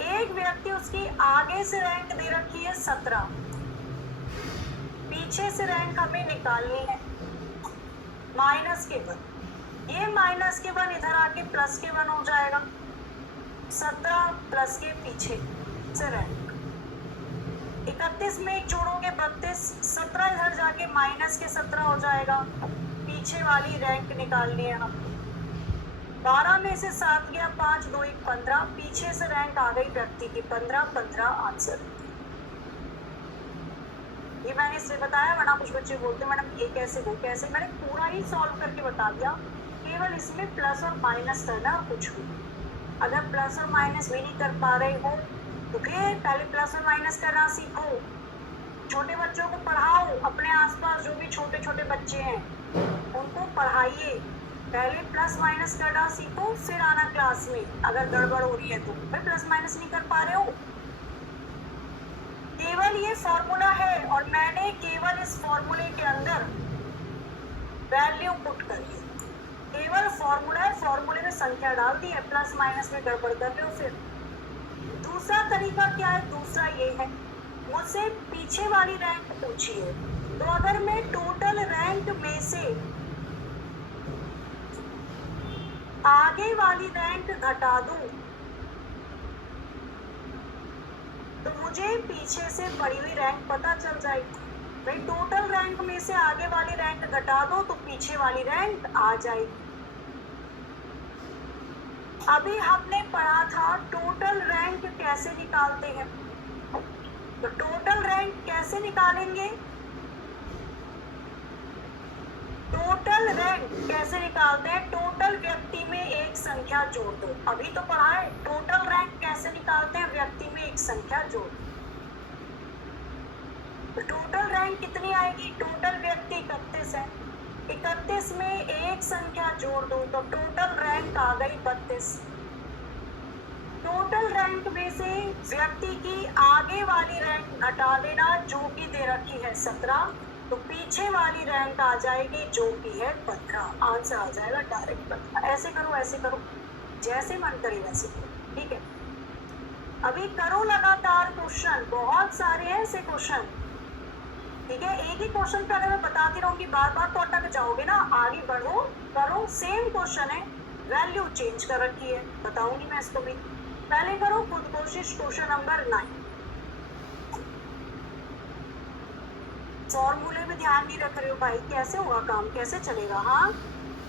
एक व्यक्ति उसकी आगे से रैंक दे रखी है 17, पीछे से रैंक हमें निकालनी है -1। ये -1 इधर आके +1 हो जाएगा। 17 प्लस के पीछे से रैंक 31 में एक जोड़ोगे 32, 17 इधर जाके -17 हो जाएगा। पीछे वाली रैंक निकालनी है हम। 12 में से 7 गया, 5 2 1 15, पीछे से रैंक आ गई व्यक्ति की 15 आंसर। ये मैंने इसलिए बताया, वरना कुछ बच्चे बोलते मैडम ये कैसे वो कैसे, मैंने पूरा ही सॉल्व करके बता दिया। केवल इसमें प्लस और माइनस करना और कुछ भी। अगर प्लस और माइनस भी नहीं कर पा रहे हो तो फिर पहले प्लस और माइनस करना सीखो। छोटे बच्चों को पढ़ाओ, अपने आसपास जो भी छोटे छोटे बच्चे हैं उनको पढ़ाइए। पहले प्लस माइनस करना सीखो, फिर आना क्लास में। अगर गड़बड़ हो रही है तो फिर प्लस माइनस नहीं कर पा रहे हो। केवल ये फॉर्मूला है और मैंने केवल इस फॉर्मूले के अंदर वैल्यू पुट करी है। केवल फॉर्मूला है, फॉर्मूले में संख्या डाल दी है, प्लस माइनस में गड़बड़ कर रहे हो। फिर दूसरा तरीका क्या है? दूसरा ये है, मुझसे पीछे वाली रैंक पूछी है, तो अगर मैं टोटल रैंक में से आगे वाली रैंक घटा दूं तो मुझे पीछे से पड़ी हुई रैंक पता चल जाएगी। भाई टोटल रैंक में से आगे वाली रैंक घटा दो तो पीछे वाली रैंक आ जाएगी। अभी हमने पढ़ा था टोटल रैंक कैसे निकालते हैं। तो टोटल रैंक कैसे निकालेंगे? टोटल रैंक कैसे निकालते हैं? टोटल व्यक्ति में एक संख्या जोड़ दो। अभी तो पढ़ा है टोटल रैंक कैसे निकालते हैं, व्यक्ति में एक संख्या जोड़ दो। तो टोटल रैंक कितनी आएगी? टोटल व्यक्ति 31 है, 31 में एक संख्या जोड़ दो तो टोटल रैंक आ गई 32। टोटल रैंक में से व्यक्ति की आगे वाली रैंक घटा देना जो कि दे रखी है 17, तो पीछे वाली रैंक आ जाएगी जो कि है 15। आंसर आ जाएगा डायरेक्ट 15। ऐसे करो, जैसे मन करे वैसे करो, ठीक है। अभी करो लगातार क्वेश्चन, बहुत सारे हैं ऐसे क्वेश्चन, ठीक है। एक ही क्वेश्चन पे अगर मैं बताती रहूंगी बार बार तो अटक जाओगे ना। आगे बढ़ो, करो, सेम क्वेश्चन है, वैल्यू चेंज कर रखी है, बताऊंगी मैं इसको भी। पहले करो खुद कोशिश। क्वेश्चन नंबर 9, फॉर्मूले में ध्यान नहीं रख रहे हो भाई, कैसे होगा काम, कैसे चलेगा? हाँ,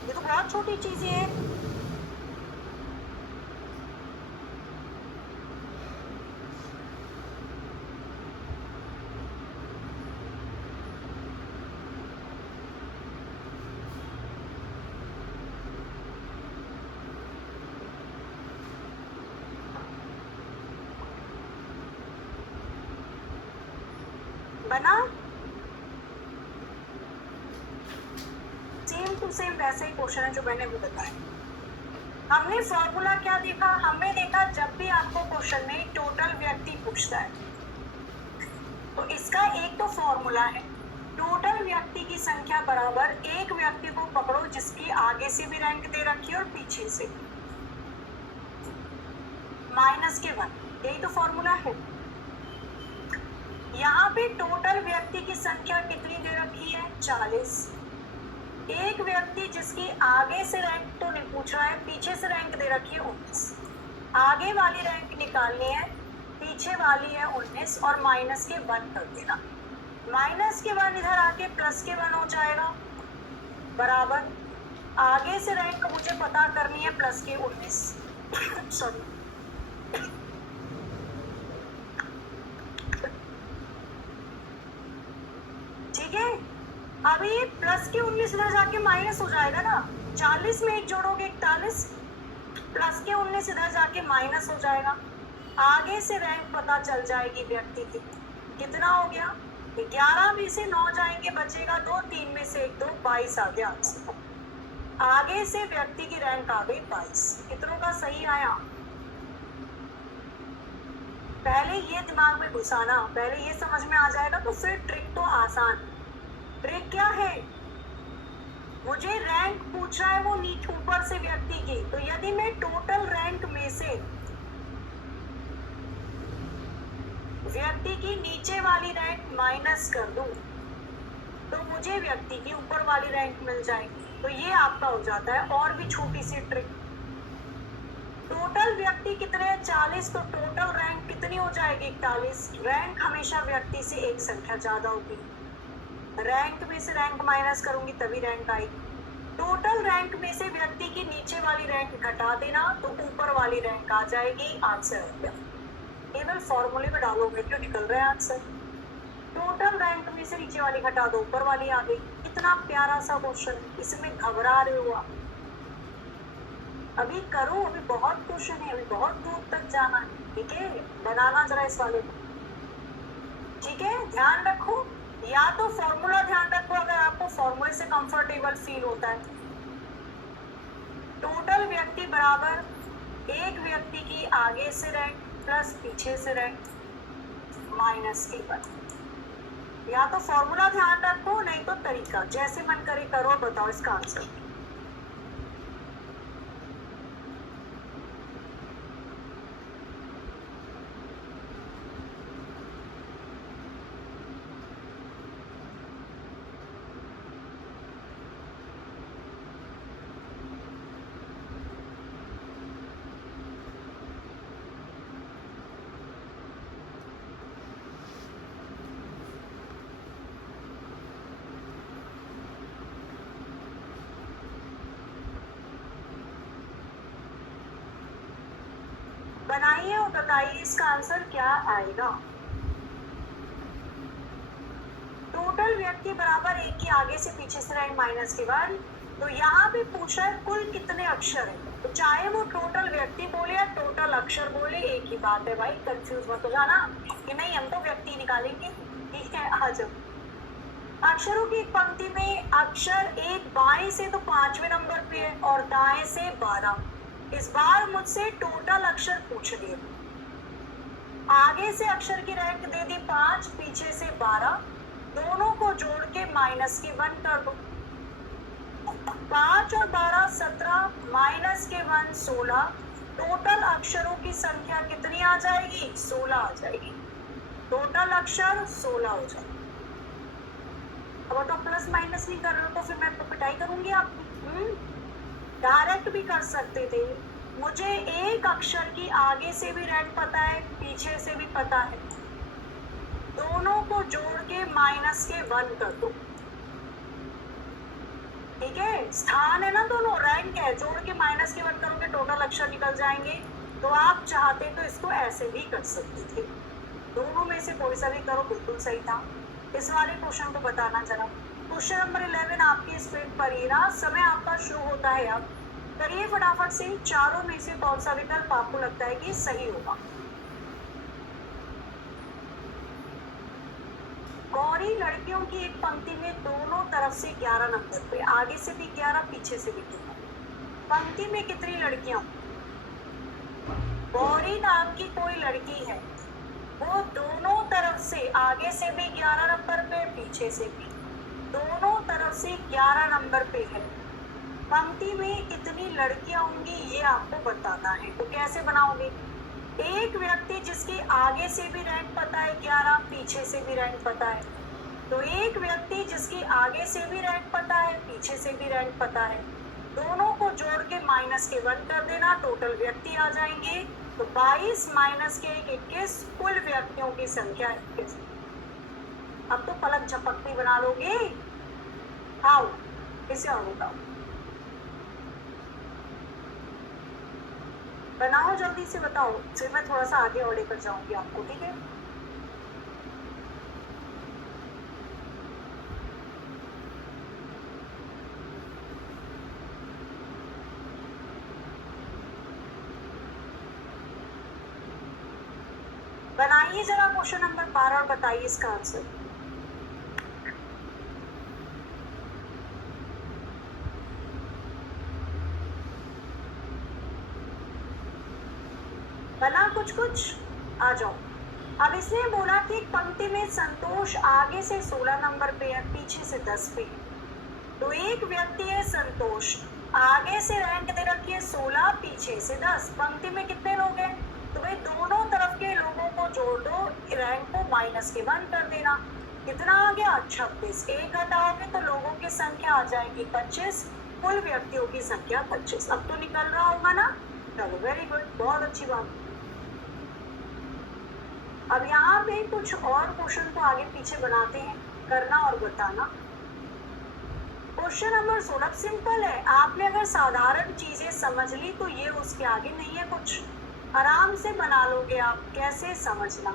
ये तो बहुत छोटी चीजें है। बना सेम टू सेम वैसे ही क्वेश्चन है जो मैंने भी बताया। हमने फॉर्मूला क्या देखा? हमने देखा जब भी आपको क्वेश्चन में टोटल व्यक्ति पूछता है तो इसका एक तो फॉर्मूला है, टोटल व्यक्ति की संख्या बराबर एक व्यक्ति को पकड़ो जिसकी आगे से भी रैंक दे रखी है और पीछे से, माइनस के 1। यही तो फॉर्मूला है। यहाँ पे टोटल व्यक्ति की संख्या कितनी दे रखी है? 40। एक व्यक्ति जिसकी आगे से रैंक तो नहीं पूछ रहा है, पीछे से रैंक दे रखी है 19। आगे वाली रैंक निकालनी है, पीछे वाली है 19 और माइनस के 1 कर देना। माइनस के 1 इधर आके प्लस के 1 हो जाएगा, बराबर आगे से रैंक मुझे पता करनी है प्लस के 19 सॉरी, ठीक है। अभी प्लस के 19 इधर जाके माइनस हो जाएगा ना, 40 में 1 जोड़ोगे 41, प्लस के 19 इधर जाके माइनस हो जाएगा। आगे से रैंक पता चल जाएगी व्यक्ति की। कितना हो गया? 11 में से 9 जाएंगे, बचेगा 2, 3 में से 1 2, 22 आ गया आंसर। आगे से व्यक्ति की रैंक आ गई 22। कितनों का सही आया? पहले ये दिमाग में घुसाना, पहले ये समझ में आ जाएगा तो फिर ट्रिक तो आसान। ट्रिक क्या है? मुझे रैंक पूछ रहा है वो नीचे ऊपर से व्यक्ति की, तो यदि मैं टोटल रैंक में से व्यक्ति की नीचे वाली रैंक माइनस कर दूं तो मुझे व्यक्ति की ऊपर वाली रैंक मिल जाएगी। तो ये आपका हो जाता है। और भी छोटी सी ट्रिक, टोटल व्यक्ति कितने हैं? 40, तो टोटल रैंक कितनी हो जाएगी? 41। रैंक हमेशा व्यक्ति से एक संख्या ज्यादा होती है, रैंक में से रैंक माइनस करूंगी तभी रैंक आएगी। टोटल रैंक में से व्यक्ति की नीचे वाली रैंक घटा देना तो ऊपर वाली रैंक आ जाएगी। आंसर हो गया। केवल फॉर्मूले में डालोगे क्यों निकल रहा है आंसर। टोटल रैंक में से नीचे वाली घटा दो, ऊपर वाली आ गई। कितना प्यारा सा क्वेश्चन, इसमें घबरा रहे हो आप? अभी करो, अभी बहुत क्वेश्चन है, अभी बहुत दूर तक जाना है, ठीक है। बनाना जरा इस वाले को, ठीक है। ध्यान रखो, या तो फॉर्मूला ध्यान रखो अगर आपको फॉर्मूले से कंफर्टेबल फील होता है। टोटल व्यक्ति बराबर एक व्यक्ति की आगे से रैंक प्लस पीछे से रैंक माइनस के 1। या तो फॉर्मूला ध्यान रखो, नहीं तो तरीका जैसे मन करे करो। बताओ इसका आंसर। बनाइए और बताइए इसका आंसर क्या आएगा। टोटल व्यक्ति बराबर एक की आगे से पीछे से रैंक माइनस के 1। तो यहाँ पे पूछ रहा है कुल कितने अक्षर है, तो चाहे वो टोटल व्यक्ति बोले या टोटल अक्षर बोले एक ही बात है भाई। कंफ्यूज मत हो जाना कि नहीं हम तो व्यक्ति निकालेंगे, ठीक है। आ जाओ। अक्षरों की एक पंक्ति में अक्षर एक बाएं से तो 5वें नंबर पे है और दाएं से 12। इस बार मुझसे टोटल अक्षर पूछ लिए। आगे से अक्षर की रैंक दे दी 5, पीछे से 12। दोनों को जोड़ के माइनस के 1 कर दो। 5 और 12 17, माइनस के 1 16, टोटल अक्षरों की संख्या कितनी आ जाएगी? 16 आ जाएगी। टोटल अक्षर 16 हो जाएगी। अब तो प्लस माइनस नहीं कर रहे हो तो फिर मैं तो पिटाई करूंगी आपकी। डायरेक्ट भी कर सकते थे। मुझे एक अक्षर की आगे से भी रैंक पता है, पीछे से भी पता है, दोनों को जोड़ के माइनस के 1 कर दो। ठीक है, स्थान है ना दोनों, रैंक है, जोड़ के माइनस के 1 करोगे टोटल अक्षर निकल जाएंगे। तो आप चाहते तो इसको ऐसे भी कर सकते थे। दोनों में से कोई सा भी करो, बिल्कुल सही था। इस वाले क्वेश्चन को बताना जरा। क्वेश्चन नंबर 11 आपके स्क्रीन पर ही ना, समय आपका शो होता है। अब करिए फटाफट से, चारों में से कौन सा विकल्प आपको लगता है कि सही होगा? गौरी लड़कियों की एक पंक्ति में दोनों तरफ से 11 नंबर पे, आगे से भी 11, पीछे से भी 11। पंक्ति में कितनी लड़कियां? गौरी नाम की कोई लड़की है, वो दोनों तरफ से, आगे से भी 11 नंबर पे, पीछे से भी, दोनों तरफ से 11 नंबर पे है। पंक्ति में कितनी लड़कियां होंगी ये आपको बताना है। तो कैसे बनाओगे? एक व्यक्ति जिसकी आगे से भी रैंक पता है 11, पीछे से भी रैंक पता है, तो एक व्यक्ति जिसकी आगे से भी रैंक पता है, पीछे से भी रैंक पता है, दोनों को जोड़ के माइनस के 1 कर देना, टोटल व्यक्ति आ जाएंगे। तो 22 माइनस के 21, कुल व्यक्तियों की संख्या 21। अब तो पलक झपकती बना लोगे। आओ इसे और बताओ, बनाओ जल्दी से बताओ, फिर मैं थोड़ा सा आगे और लेकर जाऊंगी आपको। ठीक है, बनाइए जरा क्वेश्चन नंबर 12 और बताइए इसका आंसर। बना कुछ आ जाओ। अब इसने बोला कि पंक्ति में संतोष आगे से 16 नंबर पे है, पीछे से 10 पे है। तो एक व्यक्ति है संतोष, आगे से रैंक दे रखी है 16, पीछे से 10। पंक्ति में कितने लोग हैं? तो भाई दोनों तरफ के लोगों को जोड़ दो, रैंक को माइनस के 1 कर देना। कितना आ गया? 26। एक घटाओगे तो लोगों की संख्या आ जाएगी 25, कुल व्यक्तियों की संख्या 25। अब तो निकल रहा होगा ना? चलो वेरी गुड, बहुत अच्छी बात। अब यहाँ पे कुछ और क्वेश्चन को आगे पीछे बनाते हैं, करना और बताना। क्वेश्चन नंबर 16 सिंपल है, आपने अगर साधारण चीजें समझ ली तो ये उसके आगे नहीं है, कुछ आराम से बना लोगे आप। कैसे समझना,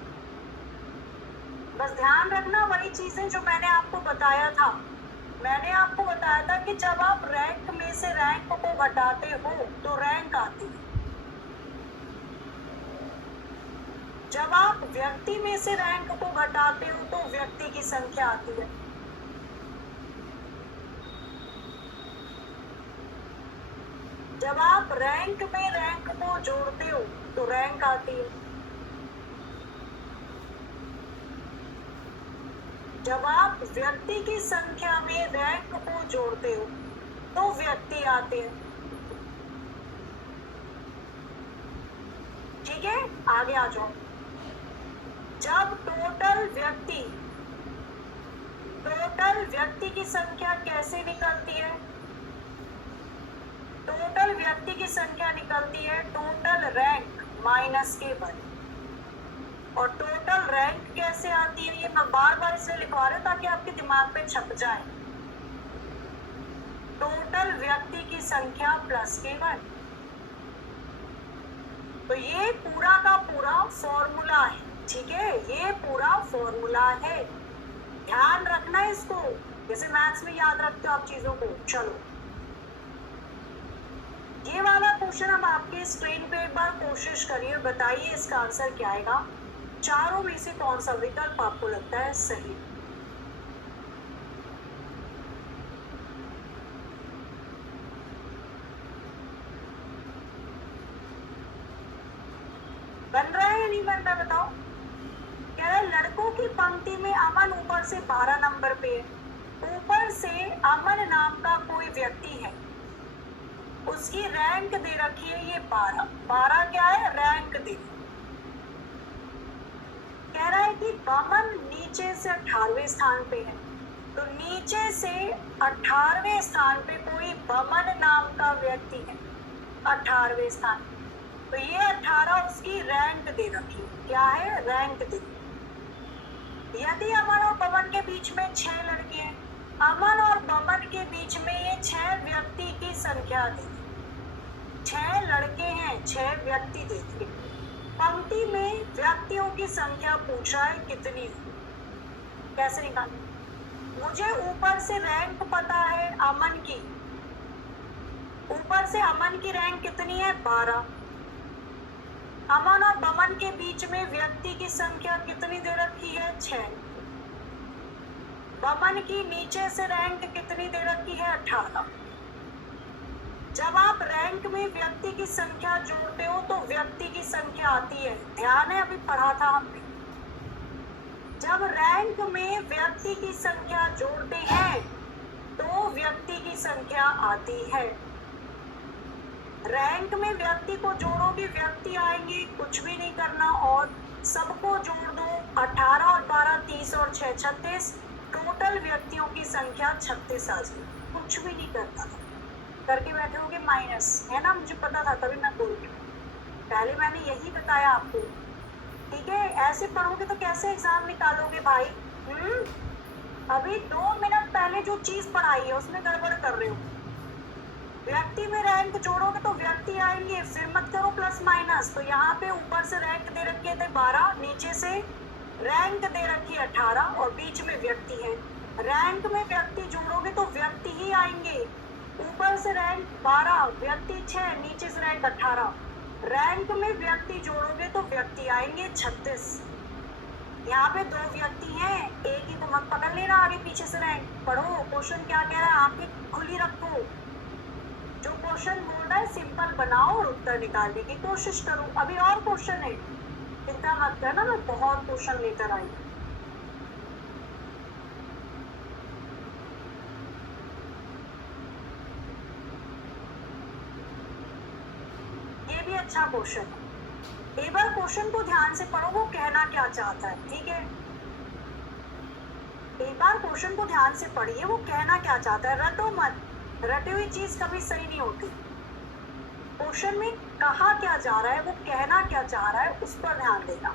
बस ध्यान रखना वही चीजें जो मैंने आपको बताया था। मैंने आपको बताया था कि जब आप रैंक में से रैंक को घटाते हो तो रैंक आती है, जब आप व्यक्ति में से रैंक को घटाते हो तो व्यक्ति की संख्या आती है। जब आप रैंक में रैंक को जोड़ते हो तो रैंक आती है। जब आप व्यक्ति की संख्या में रैंक को जोड़ते हो तो व्यक्ति आते हैं। ठीक है, आगे आ जाओ। जब टोटल व्यक्ति की संख्या कैसे निकलती है? टोटल व्यक्ति की संख्या निकलती है टोटल रैंक माइनस के 1। और टोटल रैंक कैसे आती है, ये मैं बार बार इसलिए लिखवा रहा हूं ताकि आपके दिमाग पे छप जाए। टोटल व्यक्ति की संख्या प्लस के 1। तो ये पूरा का पूरा फॉर्मूला है। ठीक है, ये पूरा फॉर्मूला है, ध्यान रखना है इसको, जैसे मैथ्स में याद रखते हो आप चीजों को। चलो ये वाला क्वेश्चन अब आपके स्क्रीन पे एक बार कोशिश करिए, बताइए इसका आंसर क्या आएगा। चारों में से कौन सा विकल्प आपको लगता है सही? बन रहा है या नहीं बन रहा बताओ। कह रहा है लड़कों की पंक्ति में अमन ऊपर से 12 नंबर पे है, ऊपर से अमन नाम का कोई व्यक्ति है, उसकी रैंक दे रखी है ये 12। 12 क्या है? रैंक दे। कह रहा है कि बमन नीचे से 18वें स्थान पे है, तो नीचे से 18वें स्थान पे कोई बमन नाम का व्यक्ति है, 18वें स्थान। तो ये 18 उसकी रैंक दे रखी है। क्या है? रैंक दे। यदि अमन और बमन के बीच में 6 लड़के हैं, अमन और बमन के बीच में ये 6 व्यक्ति की संख्या दे। 6 लड़के हैं, 6 व्यक्ति देखिए। पंक्ति में व्यक्तियों की संख्या पूछा है कितनी? कैसे निकालें? मुझे ऊपर से रैंक पता है अमन की, ऊपर से अमन की रैंक कितनी है? 12। अमन और बमन के बीच में व्यक्ति की संख्या कितनी दे रखी है? 6। बमन की नीचे से रैंक कितनी दे रखी है? 18। जब आप रैंक में व्यक्ति की संख्या जोड़ते हो तो व्यक्ति की संख्या आती है। ध्यान है, अभी पढ़ा था हमने। जब रैंक में व्यक्ति की संख्या जोड़ते हैं तो व्यक्ति की संख्या आती है। रैंक में व्यक्ति को जोड़ोगे, व्यक्ति आएंगे, कुछ भी नहीं करना और सबको जोड़ दो। 18 और 12 30 और 6 36, टोटल व्यक्तियों की संख्या 36 आ जाएगी। कुछ भी नहीं करना था, करके बैठे होगे माइनस, है ना? मुझे पता था, तभी मैं बोल रही हूँ। पहले मैंने यही बताया आपको, ठीक है? ऐसे पढ़ोगे तो कैसे एग्जाम निकालोगे भाई? अभी 2 मिनट पहले जो चीज पढ़ाई है उसमें गड़बड़ कर रहे हो। व्यक्ति में रैंक जोड़ोगे तो व्यक्ति आएंगे, फिर मत करो प्लस माइनस। तो यहाँ पे ऊपर से रैंक दे रखे थे 12, नीचे से रैंक दे रखी 18 और बीच में व्यक्ति है। रैंक में व्यक्ति जोड़ोगे तो व्यक्ति ही आएंगे। ऊपर से रैंक 12, व्यक्ति 6, नीचे से रैंक 18। रैंक में व्यक्ति जोड़ोगे तो व्यक्ति आएंगे 36। यहाँ पे 2 व्यक्ति हैं, एक ही को मत पकड़ लेना आगे पीछे से रैंक। पढ़ो क्वेश्चन क्या कह रहा है, आंखें खुली रखो। जो क्वेश्चन बोल रहा है सिंपल बनाओ और उत्तर निकालने की कोशिश करो। अभी और क्वेश्चन है, चिंता मत करना, मैं बहुत क्वेश्चन लेकर आई। ये भी अच्छा क्वेश्चन है। एक बार क्वेश्चन को ध्यान से पढ़ो, वो कहना क्या चाहता है, ठीक है? एक बार क्वेश्चन को ध्यान से पढ़िए, वो कहना क्या चाहता है। रटो मत, रटी हुई चीज कभी सही नहीं होती। क्वेश्चन में कहा क्या जा रहा है, वो कहना क्या चाह रहा है, उस पर ध्यान देना।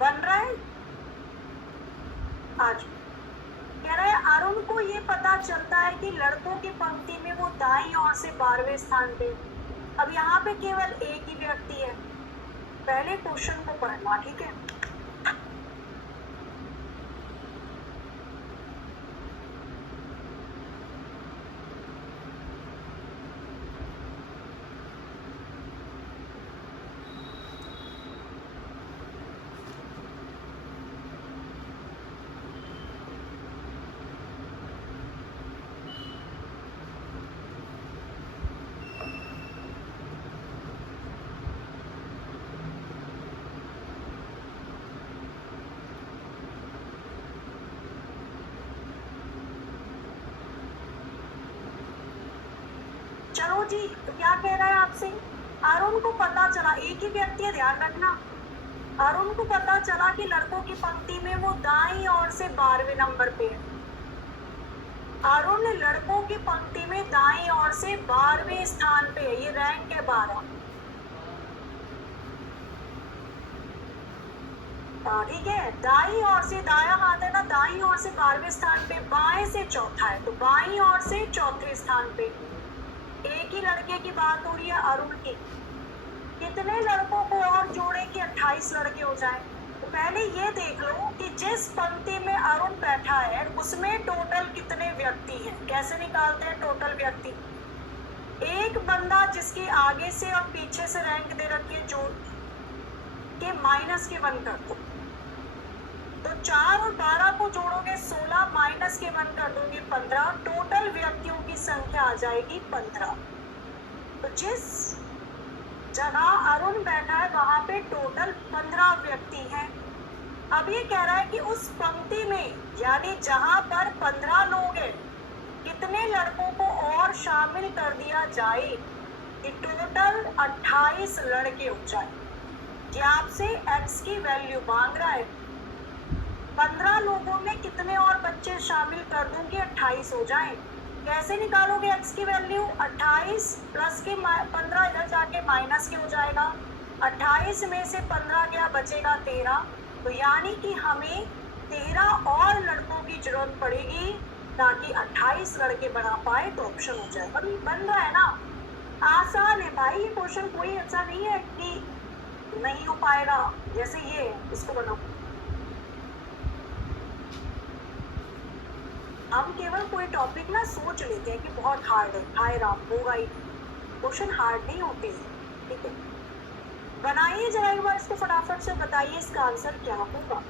बन रहा है आज? कह रहा है अरुण को ये पता चलता है कि लड़कों की पंक्ति में वो दाईं ओर से 12वें स्थान पे। अब यहाँ पे केवल एक ही व्यक्ति है। पहले क्वेश्चन को पढ़ना, ठीक है? चलो जी, तो क्या कह रहा है आपसे? अरुण को पता चला, एक ही व्यक्ति है, ध्यान रखना। अरुण को पता चला कि लड़कों की पंक्ति में वो दाईं ओर से 12वें नंबर पे है। अरुण लड़कों की पंक्ति में दाईं ओर से 12वें स्थान पे है। ये रैंक है 12, ठीक है? दाईं ओर से, दाया हाथ है ना, दाईं ओर से 12वें स्थान पे, बाएं से चौथा है, तो बाईं ओर से चौथे स्थान पे। एक ही लड़के की बात हो रही है, अरुण की। कितने लड़कों को और जोड़े कि 28 लड़के हो जाए? तो पहले ये देख लो कि जिस पंक्ति में अरुण बैठा है उसमें टोटल कितने व्यक्ति हैं। कैसे निकालते हैं टोटल व्यक्ति? एक बंदा जिसकी आगे से और पीछे से रैंक दे रखी है, जोड़ के -1 कर दो। तो 4 और 12 को जोड़ोगे 16, माइनस के 1 कर दोगे 15, टोटल व्यक्तियों की संख्या आ जाएगी 15। तो जिस जगह अरुण बैठा है वहां पे टोटल 15 व्यक्ति हैं। अब ये कह रहा है कि उस पंक्ति में यानी जहां पर 15 लोग हैं कितने लड़कों को और शामिल कर दिया जाए कि टोटल 28 लड़के हो जाए। ये आपसे x की वैल्यू मांग रहा है। 15 लोगों में कितने और बच्चे शामिल कर दूं कि 28 हो जाएं। कैसे निकालोगे x की वैल्यू? 28 प्लस के 15 इधर जाके माइनस के हो जाएगा। 28 में से 15 गया बचेगा 13। तो यानी कि हमें 13 और लड़कों की जरूरत पड़ेगी ताकि 28 लड़के बना पाए तो ऑप्शन हो जाए। अभी बन रहा है ना, आसान है भाई ये क्वेश्चन, कोई ऐसा नहीं है कि नहीं हो पाएगा। जैसे ये इसको बनाओ, हम केवल कोई टॉपिक ना सोच लेते हैं कि बहुत हार्ड है, हाय राम होगा ही। क्वेश्चन हार्ड नहीं होते हैं, ठीक है। बनाइए जरा एक बार इसको फटाफट से, बताइए इसका आंसर क्या होगा।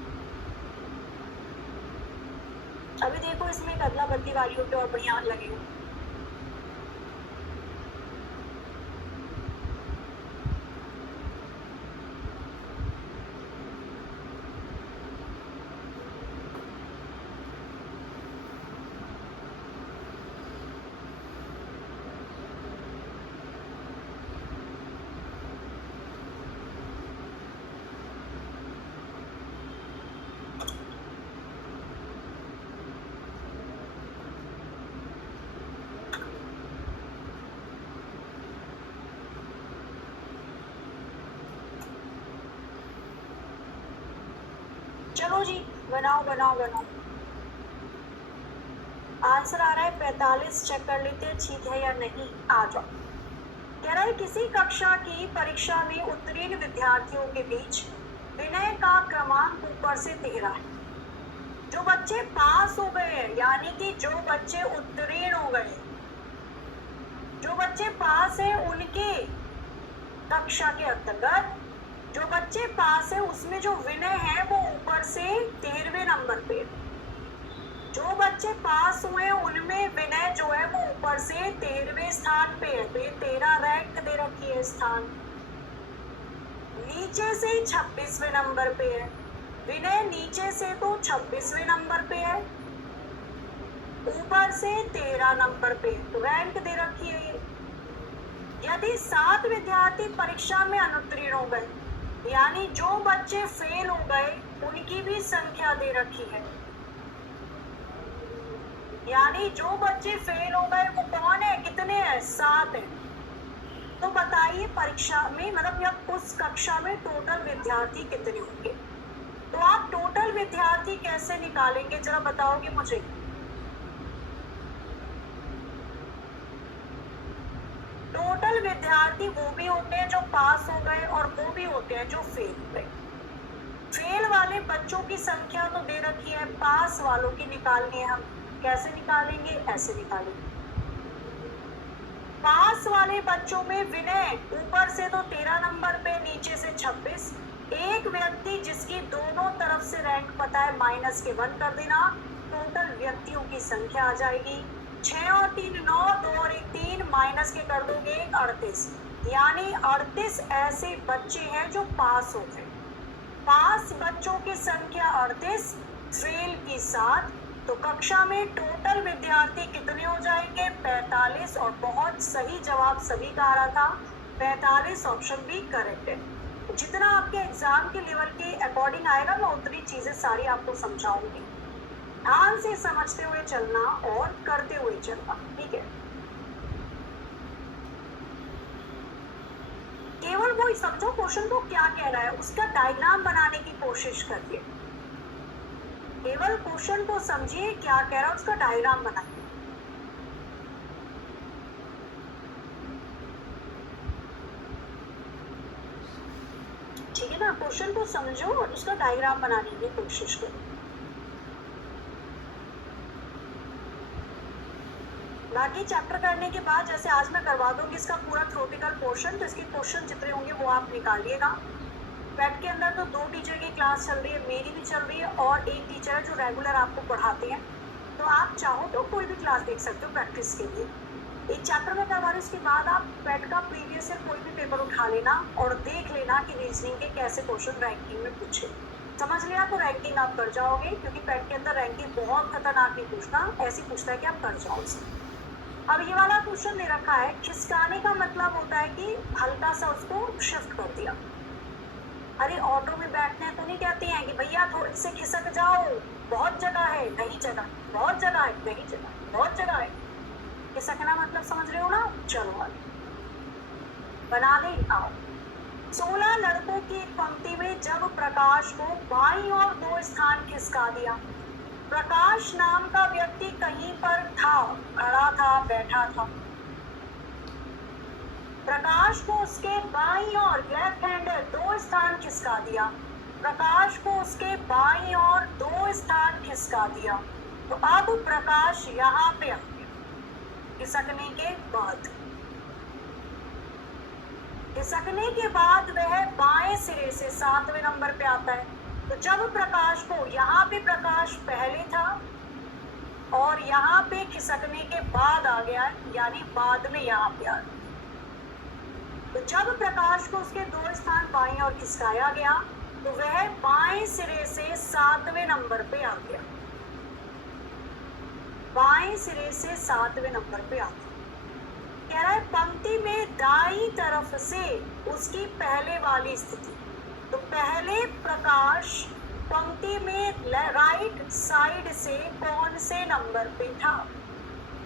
अभी देखो इसमें एक अदला बदली वाली होती है और बढ़िया लगेगा। चलो जी बनाओ बनाओ बनाओ। आंसर आ रहा है 45। चेक कर लेते हैं ठीक है या नहीं। आ जाओ। कह रहा है किसी कक्षा की परीक्षा में उत्तीर्ण विद्यार्थियों के बीच विनय का क्रमांक ऊपर से 13 है। जो बच्चे पास हो गए हैं यानी कि जो बच्चे उत्तीर्ण हो गए, जो बच्चे पास है उनके कक्षा के अंतर्गत जो बच्चे पास है उसमें जो विनय है वो ऊपर से 13वें नंबर पे। जो बच्चे पास हुए हैं उनमें विनय जो है वो ऊपर से 13वें स्थान पे है, तो ये 13 रैंक दे रखी है स्थान। नीचे से 26वें नंबर पे है विनय, नीचे से तो 26वें नंबर पे है, ऊपर से 13 नंबर पे, तो रैंक दे रखी है ये। यदि 7 विद्यार्थी परीक्षा में अनुत्तीर्ण हो गए यानी जो बच्चे फेल हो गए उनकी भी संख्या दे रखी है, यानी जो बच्चे फेल हो गए वो कौन है, कितने हैं, 7 है। तो बताइए परीक्षा में मतलब या उस कक्षा में टोटल विद्यार्थी कितने होंगे। तो आप टोटल विद्यार्थी कैसे निकालेंगे जरा बताओगे मुझे। टोटल विद्यार्थी वो भी होते हैं जो पास हो गए और वो भी होते हैं जो फेल हो गए। फेल वाले बच्चों की संख्या तो दे रखी है, पास वालों की निकालनी है। हम कैसे निकालेंगे, ऐसे निकालेंगे। पास वाले बच्चों में विनय ऊपर से तो 13 नंबर पे, नीचे से 26। एक व्यक्ति जिसकी दोनों तरफ से रैंक पता है माइनस के 1 कर देना, टोटल व्यक्तियों की संख्या आ जाएगी 6 और 3 9, 2 और 1 3, माइनस के कर दोगे 38, यानी 38 ऐसे बच्चे हैं जो पास हो गए। पास बच्चों की संख्या 38, फेल की 7। तो कक्षा में टोटल विद्यार्थी कितने हो जाएंगे, 45। और बहुत सही जवाब सभी का आ रहा था 45, ऑप्शन बी करेक्ट है। जितना आपके एग्जाम के लेवल के अकॉर्डिंग आएगा मैं उतनी चीजें सारी आपको समझाऊंगी। ध्यान से समझते हुए चलना और करते हुए चलना, ठीक है। केवल वो समझो क्वेश्चन को क्या कह रहा है, उसका डायग्राम बनाने की कोशिश करिए। केवल क्वेश्चन को समझिए क्या कह रहा है, उसका डायग्राम बनाइए। ठीक है ना, क्वेश्चन को समझो और उसका डायग्राम बनाने की कोशिश करो। बाकी चैप्टर करने के बाद जैसे आज मैं करवा दूंगी इसका पूरा थ्योरेटिकल पोर्शन, तो इसके क्वेश्चन जितने होंगे वो आप निकालिएगा। पेट के अंदर तो 2 टीचर की क्लास चल रही है, मेरी भी चल रही है और एक टीचर है जो रेगुलर आपको पढ़ाते हैं। तो आप चाहो तो कोई भी क्लास देख सकते हो प्रैक्टिस के लिए। एक चैप्टर में करवा रहे, उसके बाद आप पेट का प्रीवियस ईयर कोई भी पेपर उठा लेना और देख लेना कि रीजनिंग के कैसे क्वेश्चन रैंकिंग में पूछे। समझ लिया तो रैंकिंग आप कर जाओगे, क्योंकि पेट के अंदर रैंकिंग बहुत खतरनाक नहीं पूछना, ऐसी पूछता है कि आप कर जाओ उसे। अब ये वाला क्वेश्चन दे रखा है, खिसकाने का मतलब होता है कि हल्का सा उसको शिफ्ट कर दिया। अरे ऑटो में बैठने तो नहीं कहते हैं कि भैया थोड़े से खिसक जाओ, बहुत जगह है, नहीं जगह, बहुत जगह है, नहीं जगह, बहुत जगह है। खिसकना मतलब समझ रहे हो ना। चलो आगे बना दे। आओ। 16 लड़कों की एक पंक्ति में जब प्रकाश को बाईं ओर 2 स्थान खिसका दिया। प्रकाश नाम का व्यक्ति कहीं पर था, खड़ा था, बैठा था। प्रकाश को उसके बाईं ओर, लेफ्ट हैंडर, 2 स्थान खिसका दिया। प्रकाश को उसके बाईं ओर 2 स्थान खिसका दिया। तो अब प्रकाश यहाँ पे आ गया खिसकने के बाद। खिसकने के बाद वह बाएं सिरे से 7वें नंबर पे आता है। तो जब प्रकाश को, यहाँ पे प्रकाश पहले था और यहाँ पे खिसकने के बाद आ गया, यानी बाद में यहाँ पे आ गया। तो जब प्रकाश को उसके 2 स्थान बाईं ओर खिसकाया गया तो वह बाएं सिरे से 7वें नंबर पे आ गया। बाएं सिरे से 7वें नंबर पे आ गया। कह रहा है पंक्ति में दाईं तरफ से उसकी पहले वाली स्थिति। तो पहले प्रकाश पंक्ति में राइट साइड से कौन से नंबर पे था।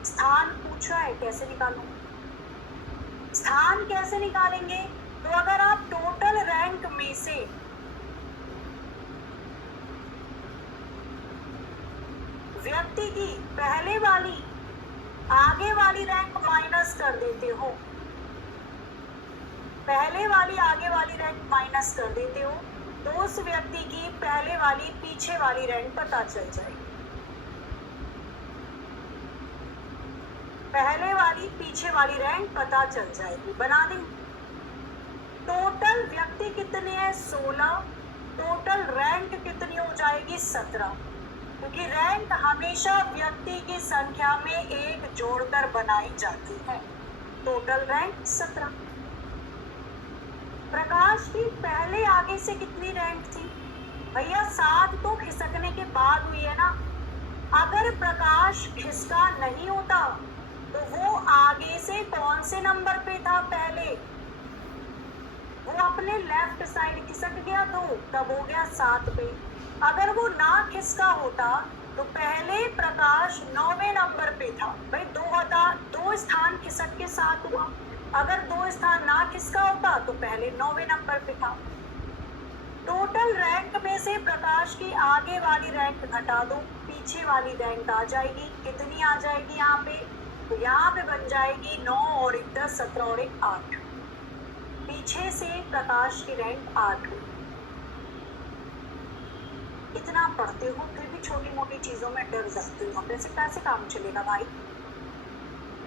स्थान पूछा है, कैसे निकालूं? स्थान कैसे निकालेंगे? तो अगर आप टोटल रैंक में से व्यक्ति की पहले वाली, आगे वाली रैंक माइनस कर देते हो, पहले वाली आगे वाली रैंक माइनस कर देते हो, तो उस व्यक्ति की पहले वाली पीछे वाली रैंक पता चल जाएगी। पहले वाली पीछे वाली रैंक पता चल जाएगी। बना दें। टोटल व्यक्ति कितने हैं? 16। टोटल रैंक कितनी हो जाएगी? 17, क्योंकि रैंक हमेशा व्यक्ति की संख्या में 1 जोड़कर बनाई जाती है। Total rank 17। प्रकाश की पहले आगे से कितनी रैंक थी? भैया 7 तो खिसकने के बाद हुई है ना। अगर प्रकाश खिसका नहीं होता तो वो आगे से कौन से नंबर पे था? पहले वो अपने लेफ्ट साइड खिसक गया तो तब हो गया 7 पे। अगर वो ना खिसका होता तो पहले प्रकाश 9वें नंबर पे था। भाई 2 स्थान खिसक के 7 हुआ। अगर 2 स्थान ना खिसका होता तो पहले 9वें नंबर पे था। टोटल रैंक में से प्रकाश की आगे वाली रैंक घटा दो, पीछे वाली रैंक आ जाएगी। कितनी आ जाएगी यहाँ पे? तो यहाँ पे बन जाएगी 9 और 1 10, 17 और 1 8। पीछे से प्रकाश की रैंक 8 हुई। इतना पढ़ते हो फिर भी छोटी मोटी चीजों में डर जाते हो। अपने से कैसे काम चलेगा भाई?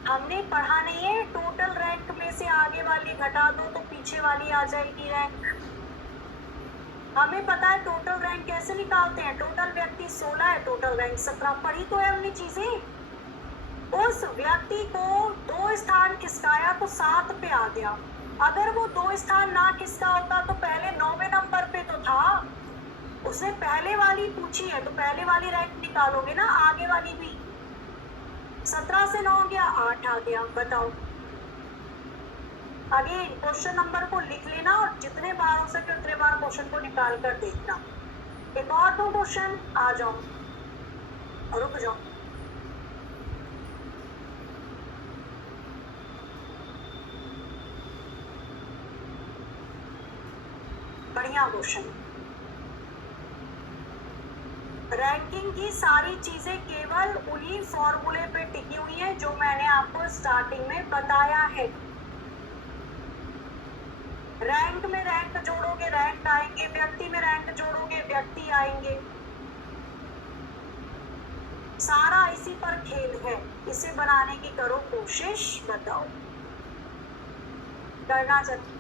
हमने पढ़ा नहीं है टोटल रैंक में से आगे वाली घटा दो तो पीछे वाली आ जाएगी रैंक। हमें पता है टोटल रैंक कैसे निकालते हैं। टोटल व्यक्ति 16 है, टोटल रैंक 17। पढ़ी तो है हमने चीजें। उस व्यक्ति को 2 स्थान खिसकाया तो 7 पे आ गया। अगर वो 2 स्थान ना खिसका होता तो पहले 9वें नंबर पे तो था। उसने पहले वाली पूछी है तो पहले वाली रैंक निकालोगे ना, आगे वाली भी। 17 से 9 गया, 8 आ गया। बताओ। आगे क्वेश्चन नंबर को लिख लेना और जितने बार हो सके उतने बार क्वेश्चन को निकाल कर देखना। एक और 2 क्वेश्चन। आ जाओ, रुक जाओ। बढ़िया क्वेश्चन। रैंकिंग की सारी चीजें केवल उन्हीं फॉर्मूले पे टिकी हुई है जो मैंने आपको स्टार्टिंग में बताया है। रैंक में रैंक जोड़ोगे रैंक आएंगे, व्यक्ति में रैंक जोड़ोगे व्यक्ति आएंगे। सारा इसी पर खेल है। इसे बनाने की करो कोशिश। बताओ करना चाहिए।